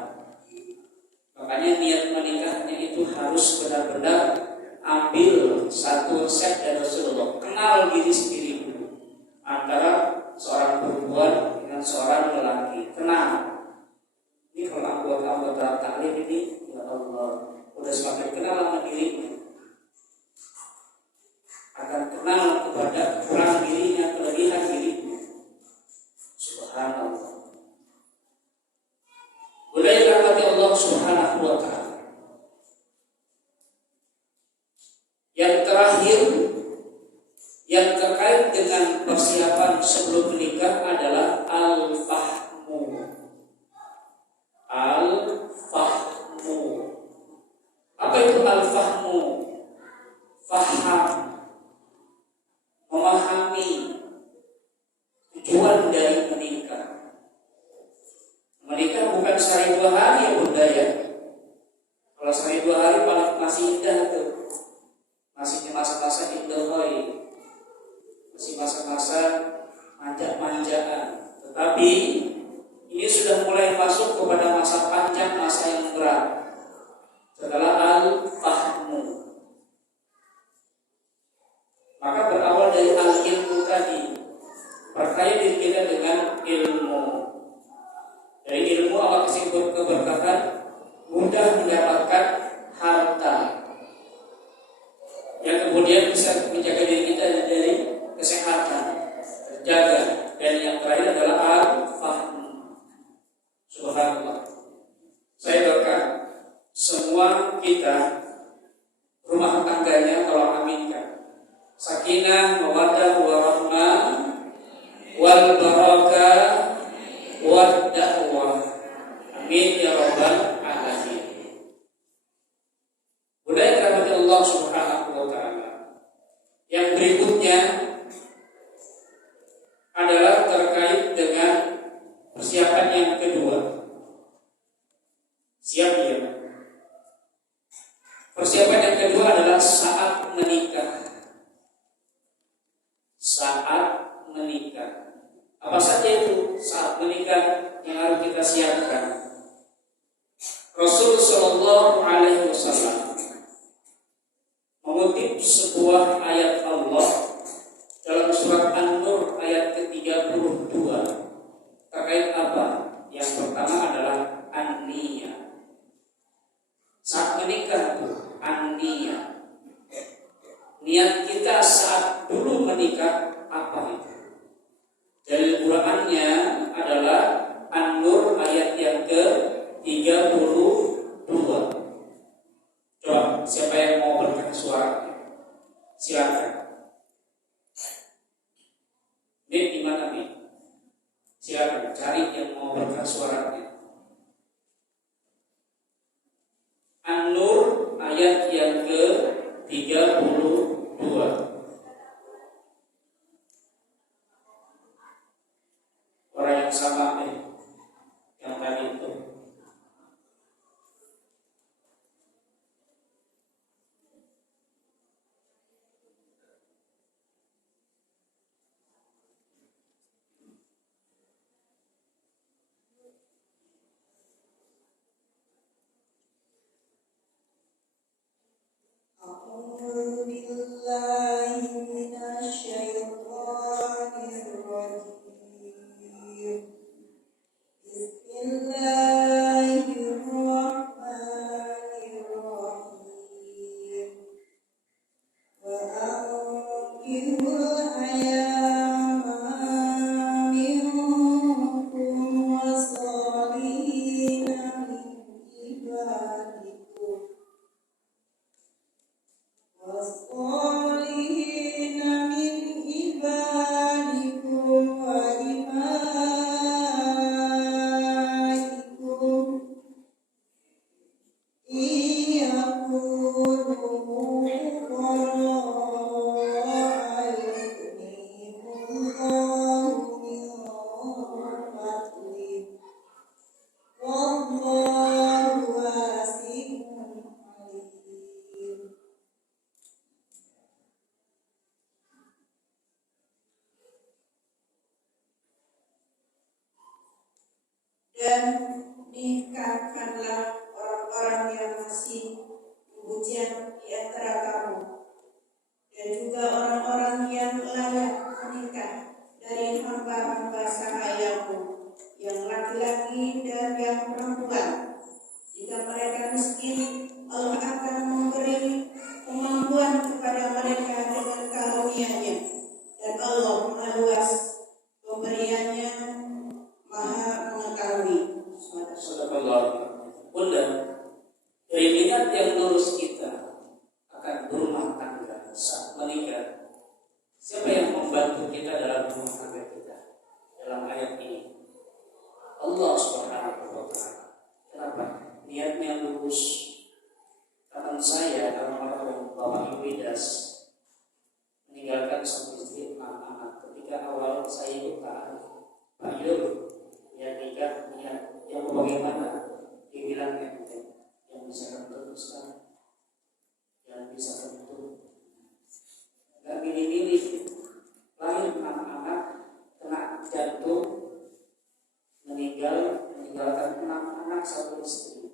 Makanya niat menikahnya itu harus benar-benar ambil satu resep dari Rasulullah. Kenal diri sendiri dulu. Antara seorang perempuan dengan seorang lelaki. Kenal. Ini kalau anggota taklim ini, ya Allah, udah semakin kenal sama dirinya. Akan kenal kepada kurang dirinya, kelebihan dirinya. Subhanallah. Boleh dirahmati Allah Subhanahu wa ta'ala. Yang terakhir, yang terkait dengan persiapan sebelum menikah adalah al-fahmu. Al-fahmu. Apa itu al-fahmu? Faham, memahami tujuan dari menikah. Menikah bukan sehari 2 hari ya bunda ya. Kalau sehari 2 hari paling masih indah tuh. Masih masa-masa indahoi, masih masa-masa manja-manjaan. Tetapi ini sudah mulai masuk kepada masa panjang, masa yang berat. Setelah al-fahmu, maka berawal dari al-ilmu tadi. Perkaya diri kita dengan ilmu. Dari ilmu Allah kasih keberkahan, mudah mendapatkan harta yang kemudian bisa menjaga diri kita dari kesehatan, terjaga. Dan yang terakhir adalah al-fahmu. Subhanallah. Saya doakan semua kita rumah tangganya kalau aminkan sakinah, mawaddah, warahmah, wal barakah, wad da'wah. Amin ya rabbal alamin. Budaya rahmat Allah Subhanahu wa ta'ala. Yang berikutnya adalah terkait dengan persiapan yang kedua. Siap ya? Persiapan yang kedua adalah saat menikah. Saat menikah. Apa saja itu saat menikah yang harus kita siapkan? Rasul sallallahu alaihi wasallam mengutip sebuah ayat Allah dalam surat An-Nur ayat ke-32 terkait apa? Yang pertama adalah an-niyah. Saat menikah itu an-niyah. Niat kita saat dulu menikah apa itu? Dalil Qur'annya adalah An-Nur ayat yang ke-32. Coba ayat yang ke-32. Orang yang sama yang tadi itu. أعوذ بالله من الشيطان الرجيم بسم الله الرحمن الرحيم وأنكحوا الأيام منكم والصالحين من عبادكم والصالحين من عبادكم وإمائكم إن يكونوا فقراء يغنيهم الله من فضله والله واسع عليم. Dan nikahkanlah orang-orang yang masih bujang di antara kamu, dan juga orang-orang yang layak menikah dari hamba-hamba sahayamu, yang laki-laki dan yang perempuan. Jika mereka miskin, Allah akan memberi kemampuan kepada mereka dengan karunia-Nya, dan Allah Maha Luas pemberiannya, Maha mengetahui. Sadaqallah. Bunda, dari niat yang lurus kita akan berumah tangga saat menikah. Siapa yang membantu kita dalam rumah tangga kita? Dalam ayat ini Allah Subhanahu wa Ta'ala. Kenapa? Niatnya lurus. Teman saya, almarhum Bapak Iwidas, meninggalkan suami istri 6 anak. Ketika awal saya ikut Pak Yul, niat nikah, niat yang bagaimana? Dia bilang yang bisa kentut Ustaz, yang bisa kentut, nggak milih-milih. Lahir 6 anak, kena jantung, meninggalkan 6 anak 1 istri.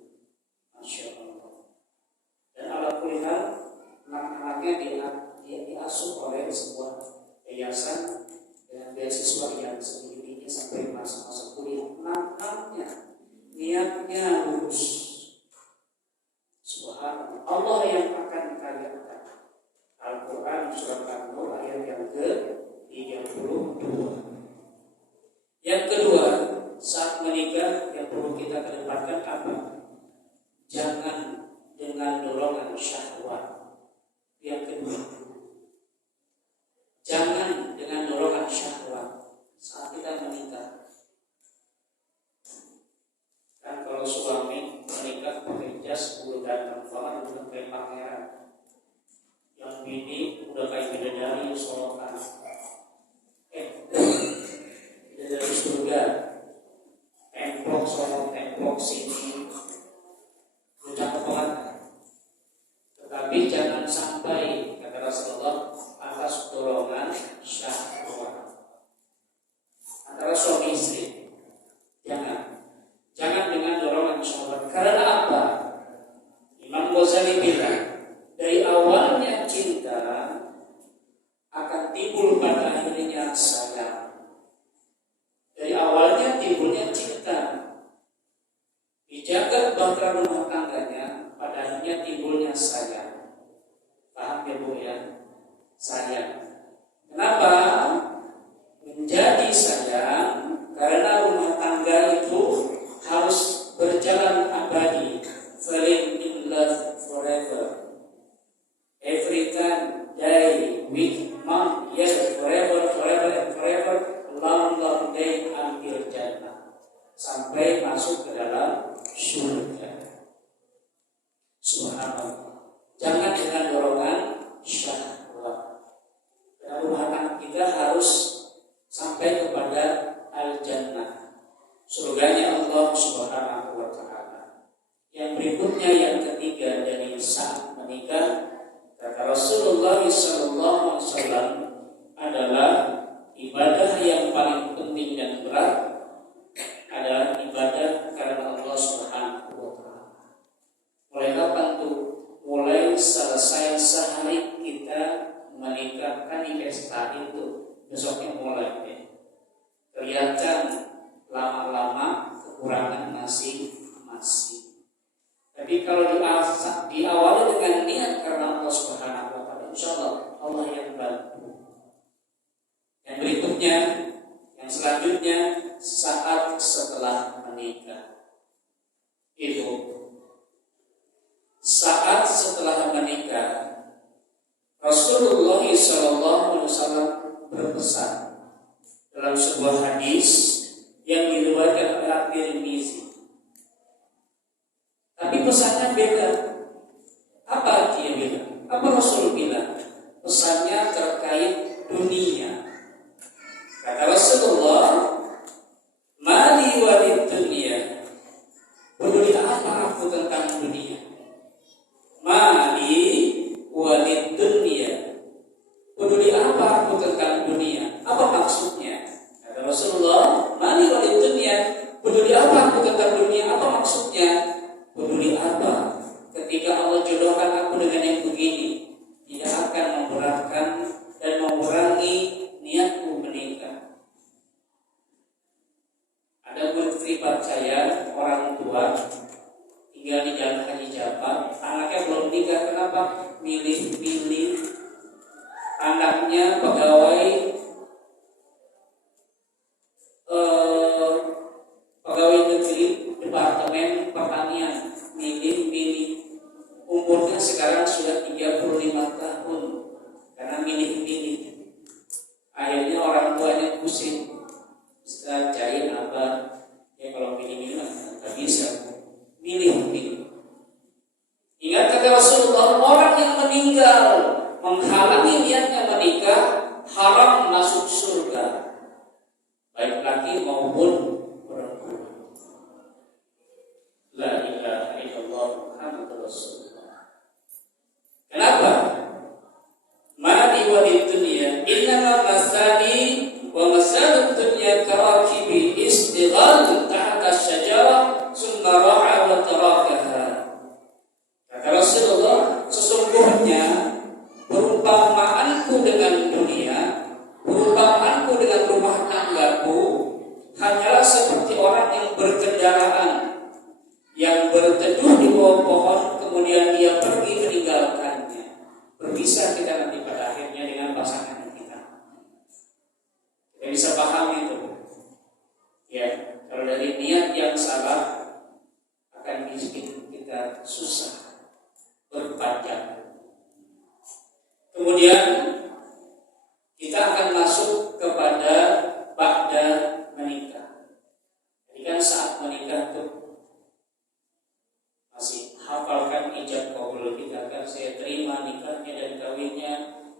Masya Allah. Dan ala kulihal 6 anaknya diasuh oleh sebuah yayasan dengan beasiswa yang segini sampai masa-masa kuliah. 6-nya niatnya lurus. Subhanallah, Allah yang akan kayakan. Al-Quran surat An-Nur ayat yang ke-32. Yang kedua, saat menikah yang perlu kita kedepankan apa? Jangan dengan dorongan syahwat. Yang kedua, jangan dengan dorongan syahwat saat kita menikah. Kan kalau suami menikah pakai jas, udah ganteng banget, udah kayak pangeran. Yang bini udah kayak bidadari sorokan. Bidadari surga. Templok sorok, templok sini. Udah banget. Tetapi jangan sampai, kata Rasulullah, atas dorongan syahwat antara suami istri. Jangan dengan dorongan syahwat. Karena apa? Imam Ghazali bilang, dari awalnya cinta akan timbul pada akhirnya sayang. Dari awalnya timbulnya cinta, dijaga bahtera rumah tangganya, pada akhirnya timbulnya sayang. Paham ya Bu ya? Sayang. Kenapa menjadi sayang? Karena rumah tangga itu harus berjalan abadi, falling in love forever. Every time, day, week, month, year, forever, forever and forever, long, long day until Jannah, sampai masuk ke dalam surga. Subhanallah. misalnya sehari kita menikah kan di pesta itu, besoknya mulai kelihatan lama-lama kekurangan masing-masing. Tapi kalau diawali dengan niat karena Allah Subhanahu wa taala, insyaallah Allah yang bantu. Yang berikutnya, yang selanjutnya saat setelah menikah. Ibu, saat setelah menikah Rasulullah SAW berpesan dalam sebuah hadis yang diriwayatkan oleh At-Tirmizi. Tapi pesannya beda. Apa dia bilang? Apa Rasul bilang? Pesannya terkait dunia. Kata Rasulullah, "Mali walid dunia." Peduli apa aku tentang dunia? Mali walid dunia. Peduli apa aku tentang dunia? Apa maksudnya? Kata Rasulullah, "Mali walid dunia." Peduli apa aku tentang dunia? Apa maksudnya? Peduli apa ketika Allah jodohkan aku dengan yang begini, tidak akan memberatkan dan mengurangi niatku menikah. Ada murid privat saya, orang tua tinggal di Jalan Haji Jabar, anaknya belum nikah. Kenapa? Milih-milih anaknya pegawai negeri Departemen Pertanian, milih-milih. Umurnya sekarang sudah 35 tahun karena milih-milih. Akhirnya orang tuanya pusing. Setelah cari apa? Ya kalau milih-milih nggak bisa. Milih-milih. Ingat kata Rasulullah, orang yang meninggal menghalangi niatnya menikah haram masuk surga, baik laki maupun perempuan. La ilaha illallah Muhammadur Rasulullah. Kenapa? Mali walid dunya innama masani wa masalud dunya karakibi istighal tahta syajarah summa ra'a wa tarakaha. Kata Rasulullah, sesungguhnya perumpamaanku dengan dunia, perumpamaanku dengan rumah tanggaku hanyalah seperti orang yang berkendaraan, yang berteduh di bawah pohon, kemudian dia pergi meninggalkannya. Berpisah kita nanti pada akhirnya dengan pasangan kita. Kita bisa paham itu. Ya, kalau dari niat yang salah akan bikin kita susah berpanjang. Kemudian kita akan masuk kepada ba'da menikah. Jadi kan saat menikah tuh masih hafalkan ijab qabul kita kan, saya terima nikahnya dan kawinnya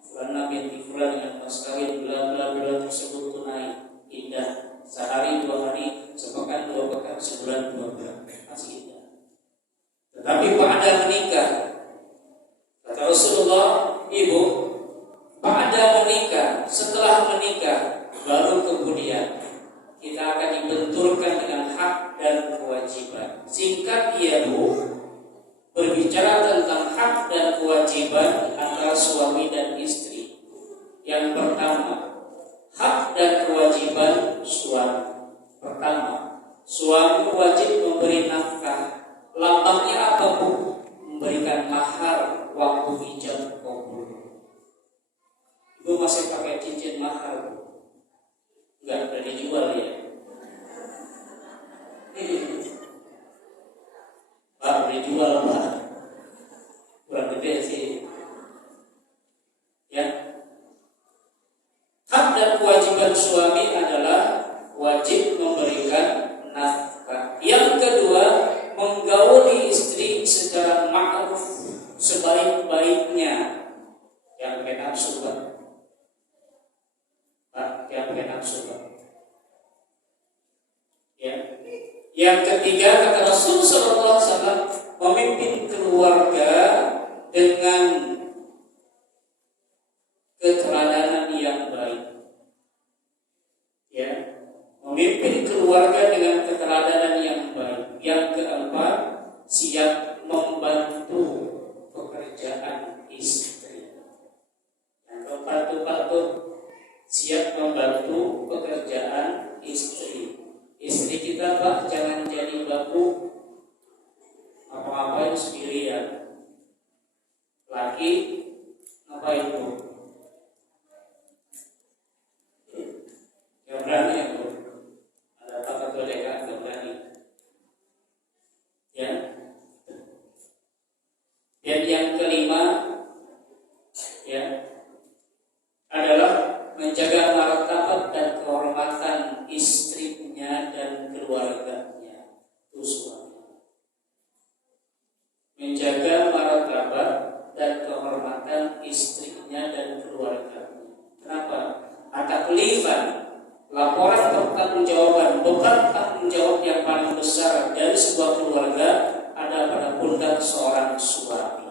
Fulana binti Fulan dengan mas kawin bla bla bla tersebut tunai, indah, sehari 2 hari, sepekan 2 pekan, sebulan 2 bulan, masih indah. Tetapi pada menikah, kata Rasulullah, ibu, pada menikah, setelah menikah, baru kemudian kita akan dibenturkan dengan hak dan kewajiban. Singkat ya Bu, berbicara tentang hak dan kewajiban antara suami dan istri. Yang pertama, hak dan kewajiban suami. Pertama, suami wajib memberi nafkah. Lambangnya apa Bu? Memberikan mahar waktu ijab kabul. Ibu masih pakai cincin mahar Bu? Enggak, udah dijual ya. Pak, dijual Pak. Kurang gede sih. Ya. Hak dan kewajiban suami adalah wajib memberikan nafkah. Yang kedua, menggauli istri secara ma'ruf sebaik-baiknya. Yang pakai nafsu Pak. Yang pakai nafsu Pak. Ya. Yang ketiga, kata Rasulullah SAW, memimpin keluarga dengan keteladanan yang baik. Ya, memimpin keluarga dengan keteladanan yang baik. Yang keempat, siap membantu pekerjaan istri. Ya, laki ngapain Bu? Yang berani ya Bu. Ada kata mereka yang berani. Ya. Dan yang kelima, ya, adalah menjaga martabat dan kehormatan istrinya dan keluarganya. Itu suami. Menjaga martabat dan kehormatan istrinya dan keluarganya. Kenapa? Taklifan, laporan pertanggungjawaban, beban tanggung jawab yang paling besar dari sebuah keluarga ada pada pundak seorang suami.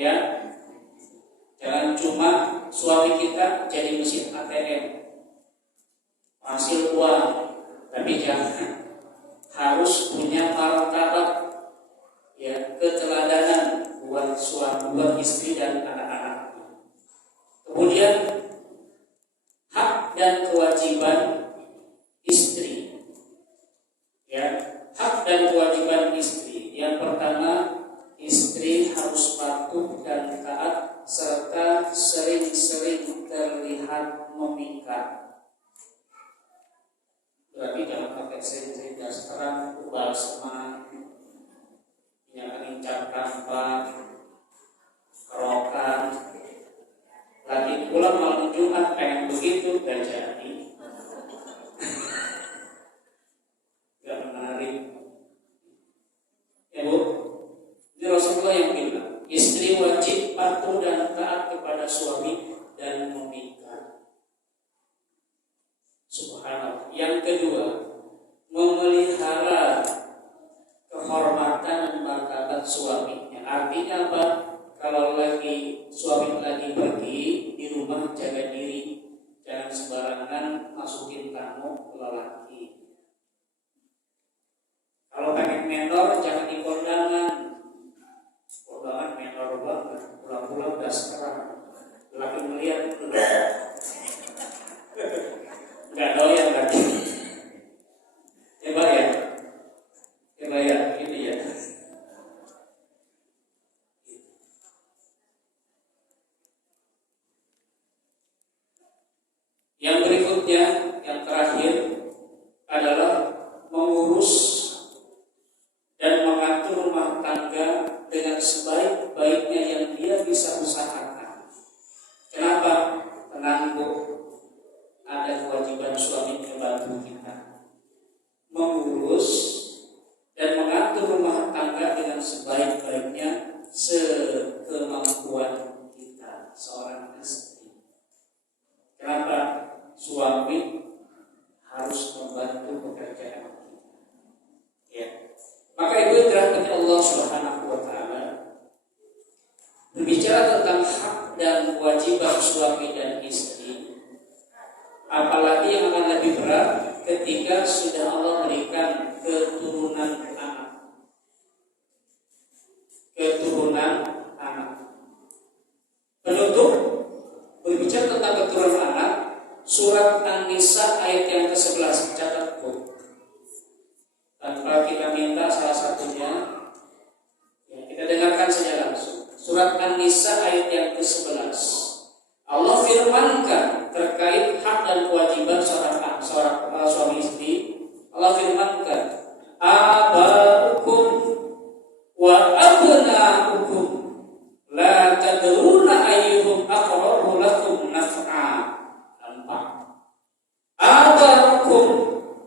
Ya, jangan cuma suami kita jadi mesin ATM, hasil uang, tapi jangan harus punya martabat, ya, keteladanan buat suami, buat istri dan anak-anak. Kemudian hak dan kewajiban istri, ya, hak dan kewajiban istri. Yang pertama, istri harus patuh dan taat serta sering-sering terlihat memikat. Berarti jangan pakai sering-sering sekarang ubah semangat, minyak angin cap kampak, kerokan. Lagi pula malam Jumat pengen begitu dan jadi gak menarik. Ya Bu, ini Rasulullah yang bilang, istri wajib patuh dan taat kepada suami dan memikat. Subhanallah. Yang kedua, memelihara kehormatan dan martabat suaminya. Artinya apa? Kalau suami lagi pergi di rumah, jaga diri, jangan sembarangan masukin tamu ke lelaki. Kalau pengen menor, jangan di kondangan. Kondangan menor banget, pulang-pulang udah sekarang. Lelaki melihat nggak doyan lagi. Ya, ini ya. Yang berikutnya, yang terakhir adalah mengurus dan mengatur rumah tangga dengan sebaik-baiknya yang dia bisa usahakan. Kenapa? Tenang Bu, ada kewajiban suami membantu kita mengurus dan mengatur rumah tangga dengan sebaik-baiknya sekemampuan kita seorang istri. Kenapa? Suami harus membantu pekerjaan kita. Ya. Maka Ibu dirahmati Allah Subhanahu wa taala, berbicara tentang hak dan kewajiban suami dan istri, apalagi yang akan lebih berat ketika sudah Allah berikan keturunan anak. Penutup berbicara tentang keturunan anak, surat An-Nisa ayat yang ke-11, catat Bu. Tanpa kita minta salah satunya, ya, kita dengarkan saja langsung. Surat An-Nisa ayat yang ke-11. Allah firmankan terkait hak dan kewajiban seorang suami istri. Allah firmankan, abaukum wa abnaukum la tadruna ayyuhum aqrabu lakum naf'a. Nampak? Abaukum,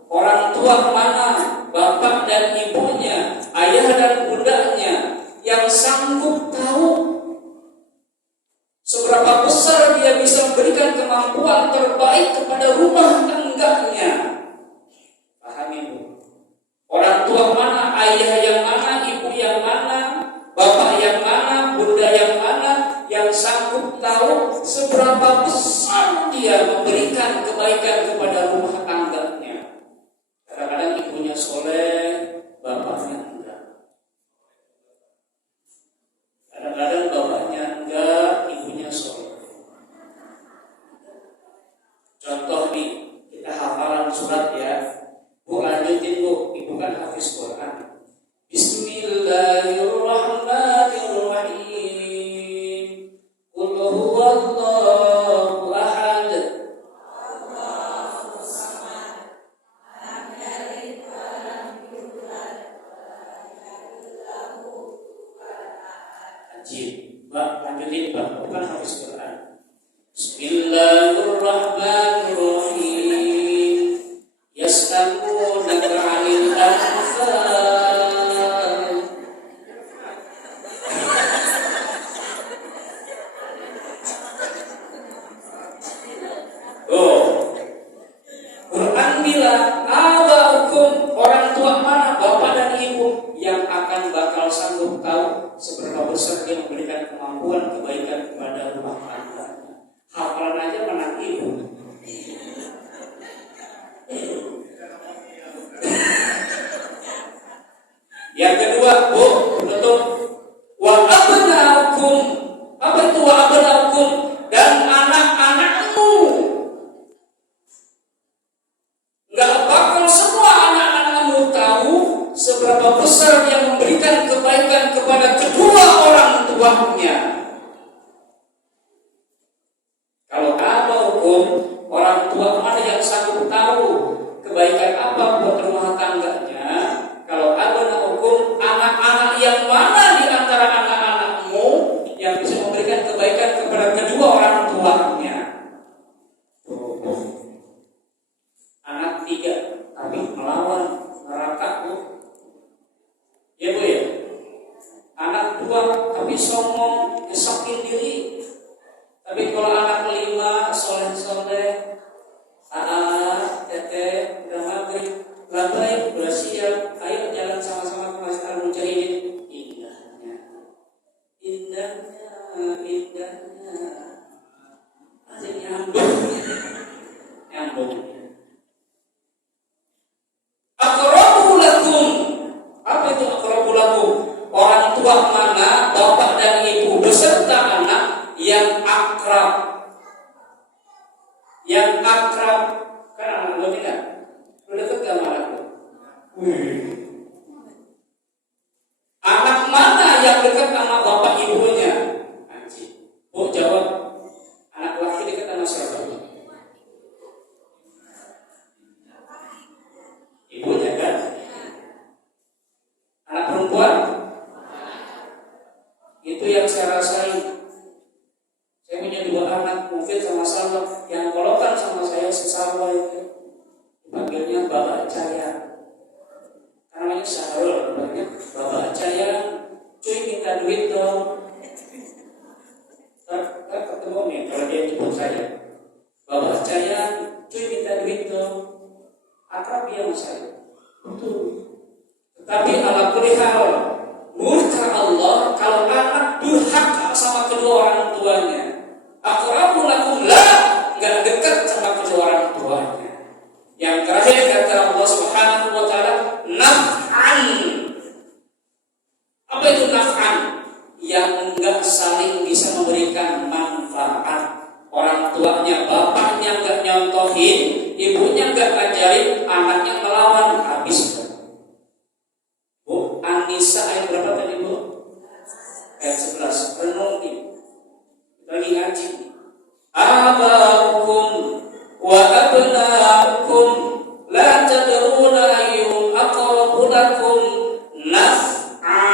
orang tua mana, bapak dan ibunya, ayah dan bundanya, yang sanggup tahu seberapa besar dia bisa memberikan kemampuan terbaik kepada rumah tangganya. Pahami Bu? Orang tua mana, ayah yang mana, ibu yang mana, bapak yang mana, bunda yang mana, yang sanggup tahu seberapa besar dia memberikan kebaikan kepada rumah tangganya. Kadang-kadang ibunya soleh, bapaknya enggak. Kadang-kadang bapaknya enggak, ibunya soleh. Contoh nih, kita hafalan surat ya. Bu, lanjutin Bu, ibu kan hafiz Quran. Bismillah Ajib. Mbak, lanjutin Mbak, bukan habis Quran. Bismillahirrahmanirrahim. Yas'alunaka 'anil anfal. Quran bilang, abaukum, orang tua mana, bapak dan ibu, yang akan bakal sanggup tahu seberapa besar dia memberikan kemampuan kebaikan kepada rumah tangganya. Hafalan aja menang ibu. Yang kedua, Bu, betul. Wa abnaukum. Apa itu wa abnaukum? Dan anak-anakmu. Enggak bakal semua anak-anakmu tahu seberapa besar dia memberikan kebaikan kepada kedua orang tuanya. Kalau abaukum, orang tua mana yang sanggup tahu kebaikan apa buat rumah tangganya? Kalau abnaukum, anak-anak yang mana di antara anak-anakmu yang bisa memberikan kebaikan kepada kedua orang tuanya? Anak 3 tapi melawan neraka, Bu. Ya Bu ya. Anak 2 tapi sombong, nyesakin diri. Tapi kalau anak 5 soleh-soleh, teteh, udah maghrib, labai, udah siap, ayo jalan sama-sama ke Masjid Al-Mujahidin. Indahnya, asik nyambung. Aqrabu lakum. Apa itu aqrabu lakum? Orang tua mana, bapak dan ibu beserta anak yang akrab. Yang akrab kan anak lo tidak? Lo dekat gak sama anak lo? Anak mana yang dekat sama bapak ibunya? Anjir. Bu jawab. Anak laki dekat sama siapa? Ibunya kan? Anak perempuan? Itu yang saya rasain. Saya punya 2 anak, mungkin sama-sama yang kolokan sama saya sesama itu. Dipanggilnya Bapak Caya. Namanya Syahrul, dipanggilnya Bapak Caya. Cuy minta duit dong. Ketemu nih kalau dia jemput saya. Bapak Caya, cuy minta duit dong. Akrab dia sama saya. Betul. Tetapi ala kulli hal, murka Allah kalau anak durhaka sama kedua orang tuanya. Aqrabu lakum la, enggak dekat sama kedua orang tuanya. Yang terakhir kata Allah Subhanahu wa taala, naf'an. Apa itu naf'an? Yang enggak saling bisa memberikan manfaat. Orang tuanya, bapaknya enggak nyontohin, ibunya enggak ngajarin, anaknya melawan, habis. Bu, An-Nisa ayat berapa tadi, Bu? Ayat 11. Renungi. Lagi ngaji. Abaukum wa abnaukum la tadruna ayyuhum aqrabu lakum naf'a.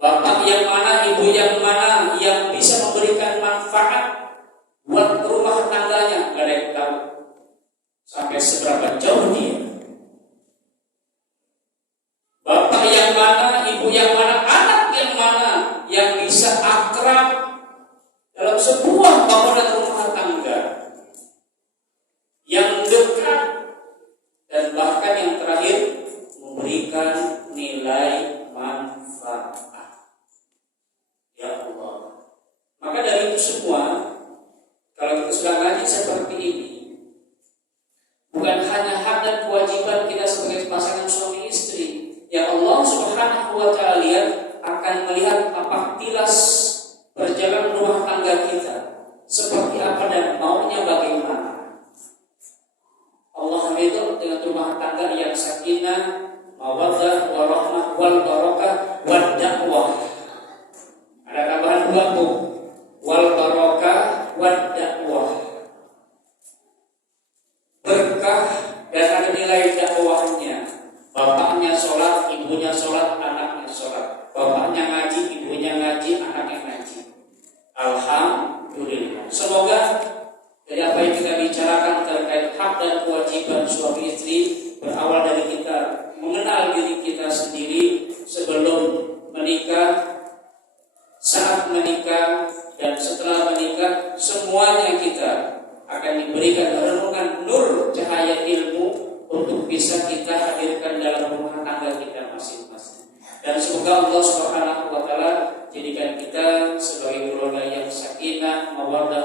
Bapak yang mana, ibu yang mana yang bisa memberikan manfaat buat rumah tangganya, gak ada yang tahu sampai seberapa jauh dia. Bapak yang mana, ibu yang mana, anak yang mana yang bisa akrab dalam sebuah bangunan rumah tangga yang dekat dan bahkan yang terakhir memberikan nilai manfaat. Ya Allah. Maka dari itu semua, kalau kita sudah ngaji seperti ini, bukan hanya hak dan kewajiban kita sebagai pasangan suami istri, ya Allah Subhanahu wa taala lihat akan melihat apa tilas perjalanan rumah tangga kita, seperti apa dan maunya bagaimana. Allah ridho dengan rumah tangga yang sakinah, mawaddah, warahmah, wal barakah, wad dakwah. Ada tambahan 2 Bu, wal barakah, wad dakwah. Berkah dan ada nilai dakwahnya. Bapaknya sholat, ibunya sholat, anaknya sholat. Bapaknya ngaji, Dan semoga Allah Subhanahu wa taala jadikan kita sebagai keluarga yang sakinah, mawaddah,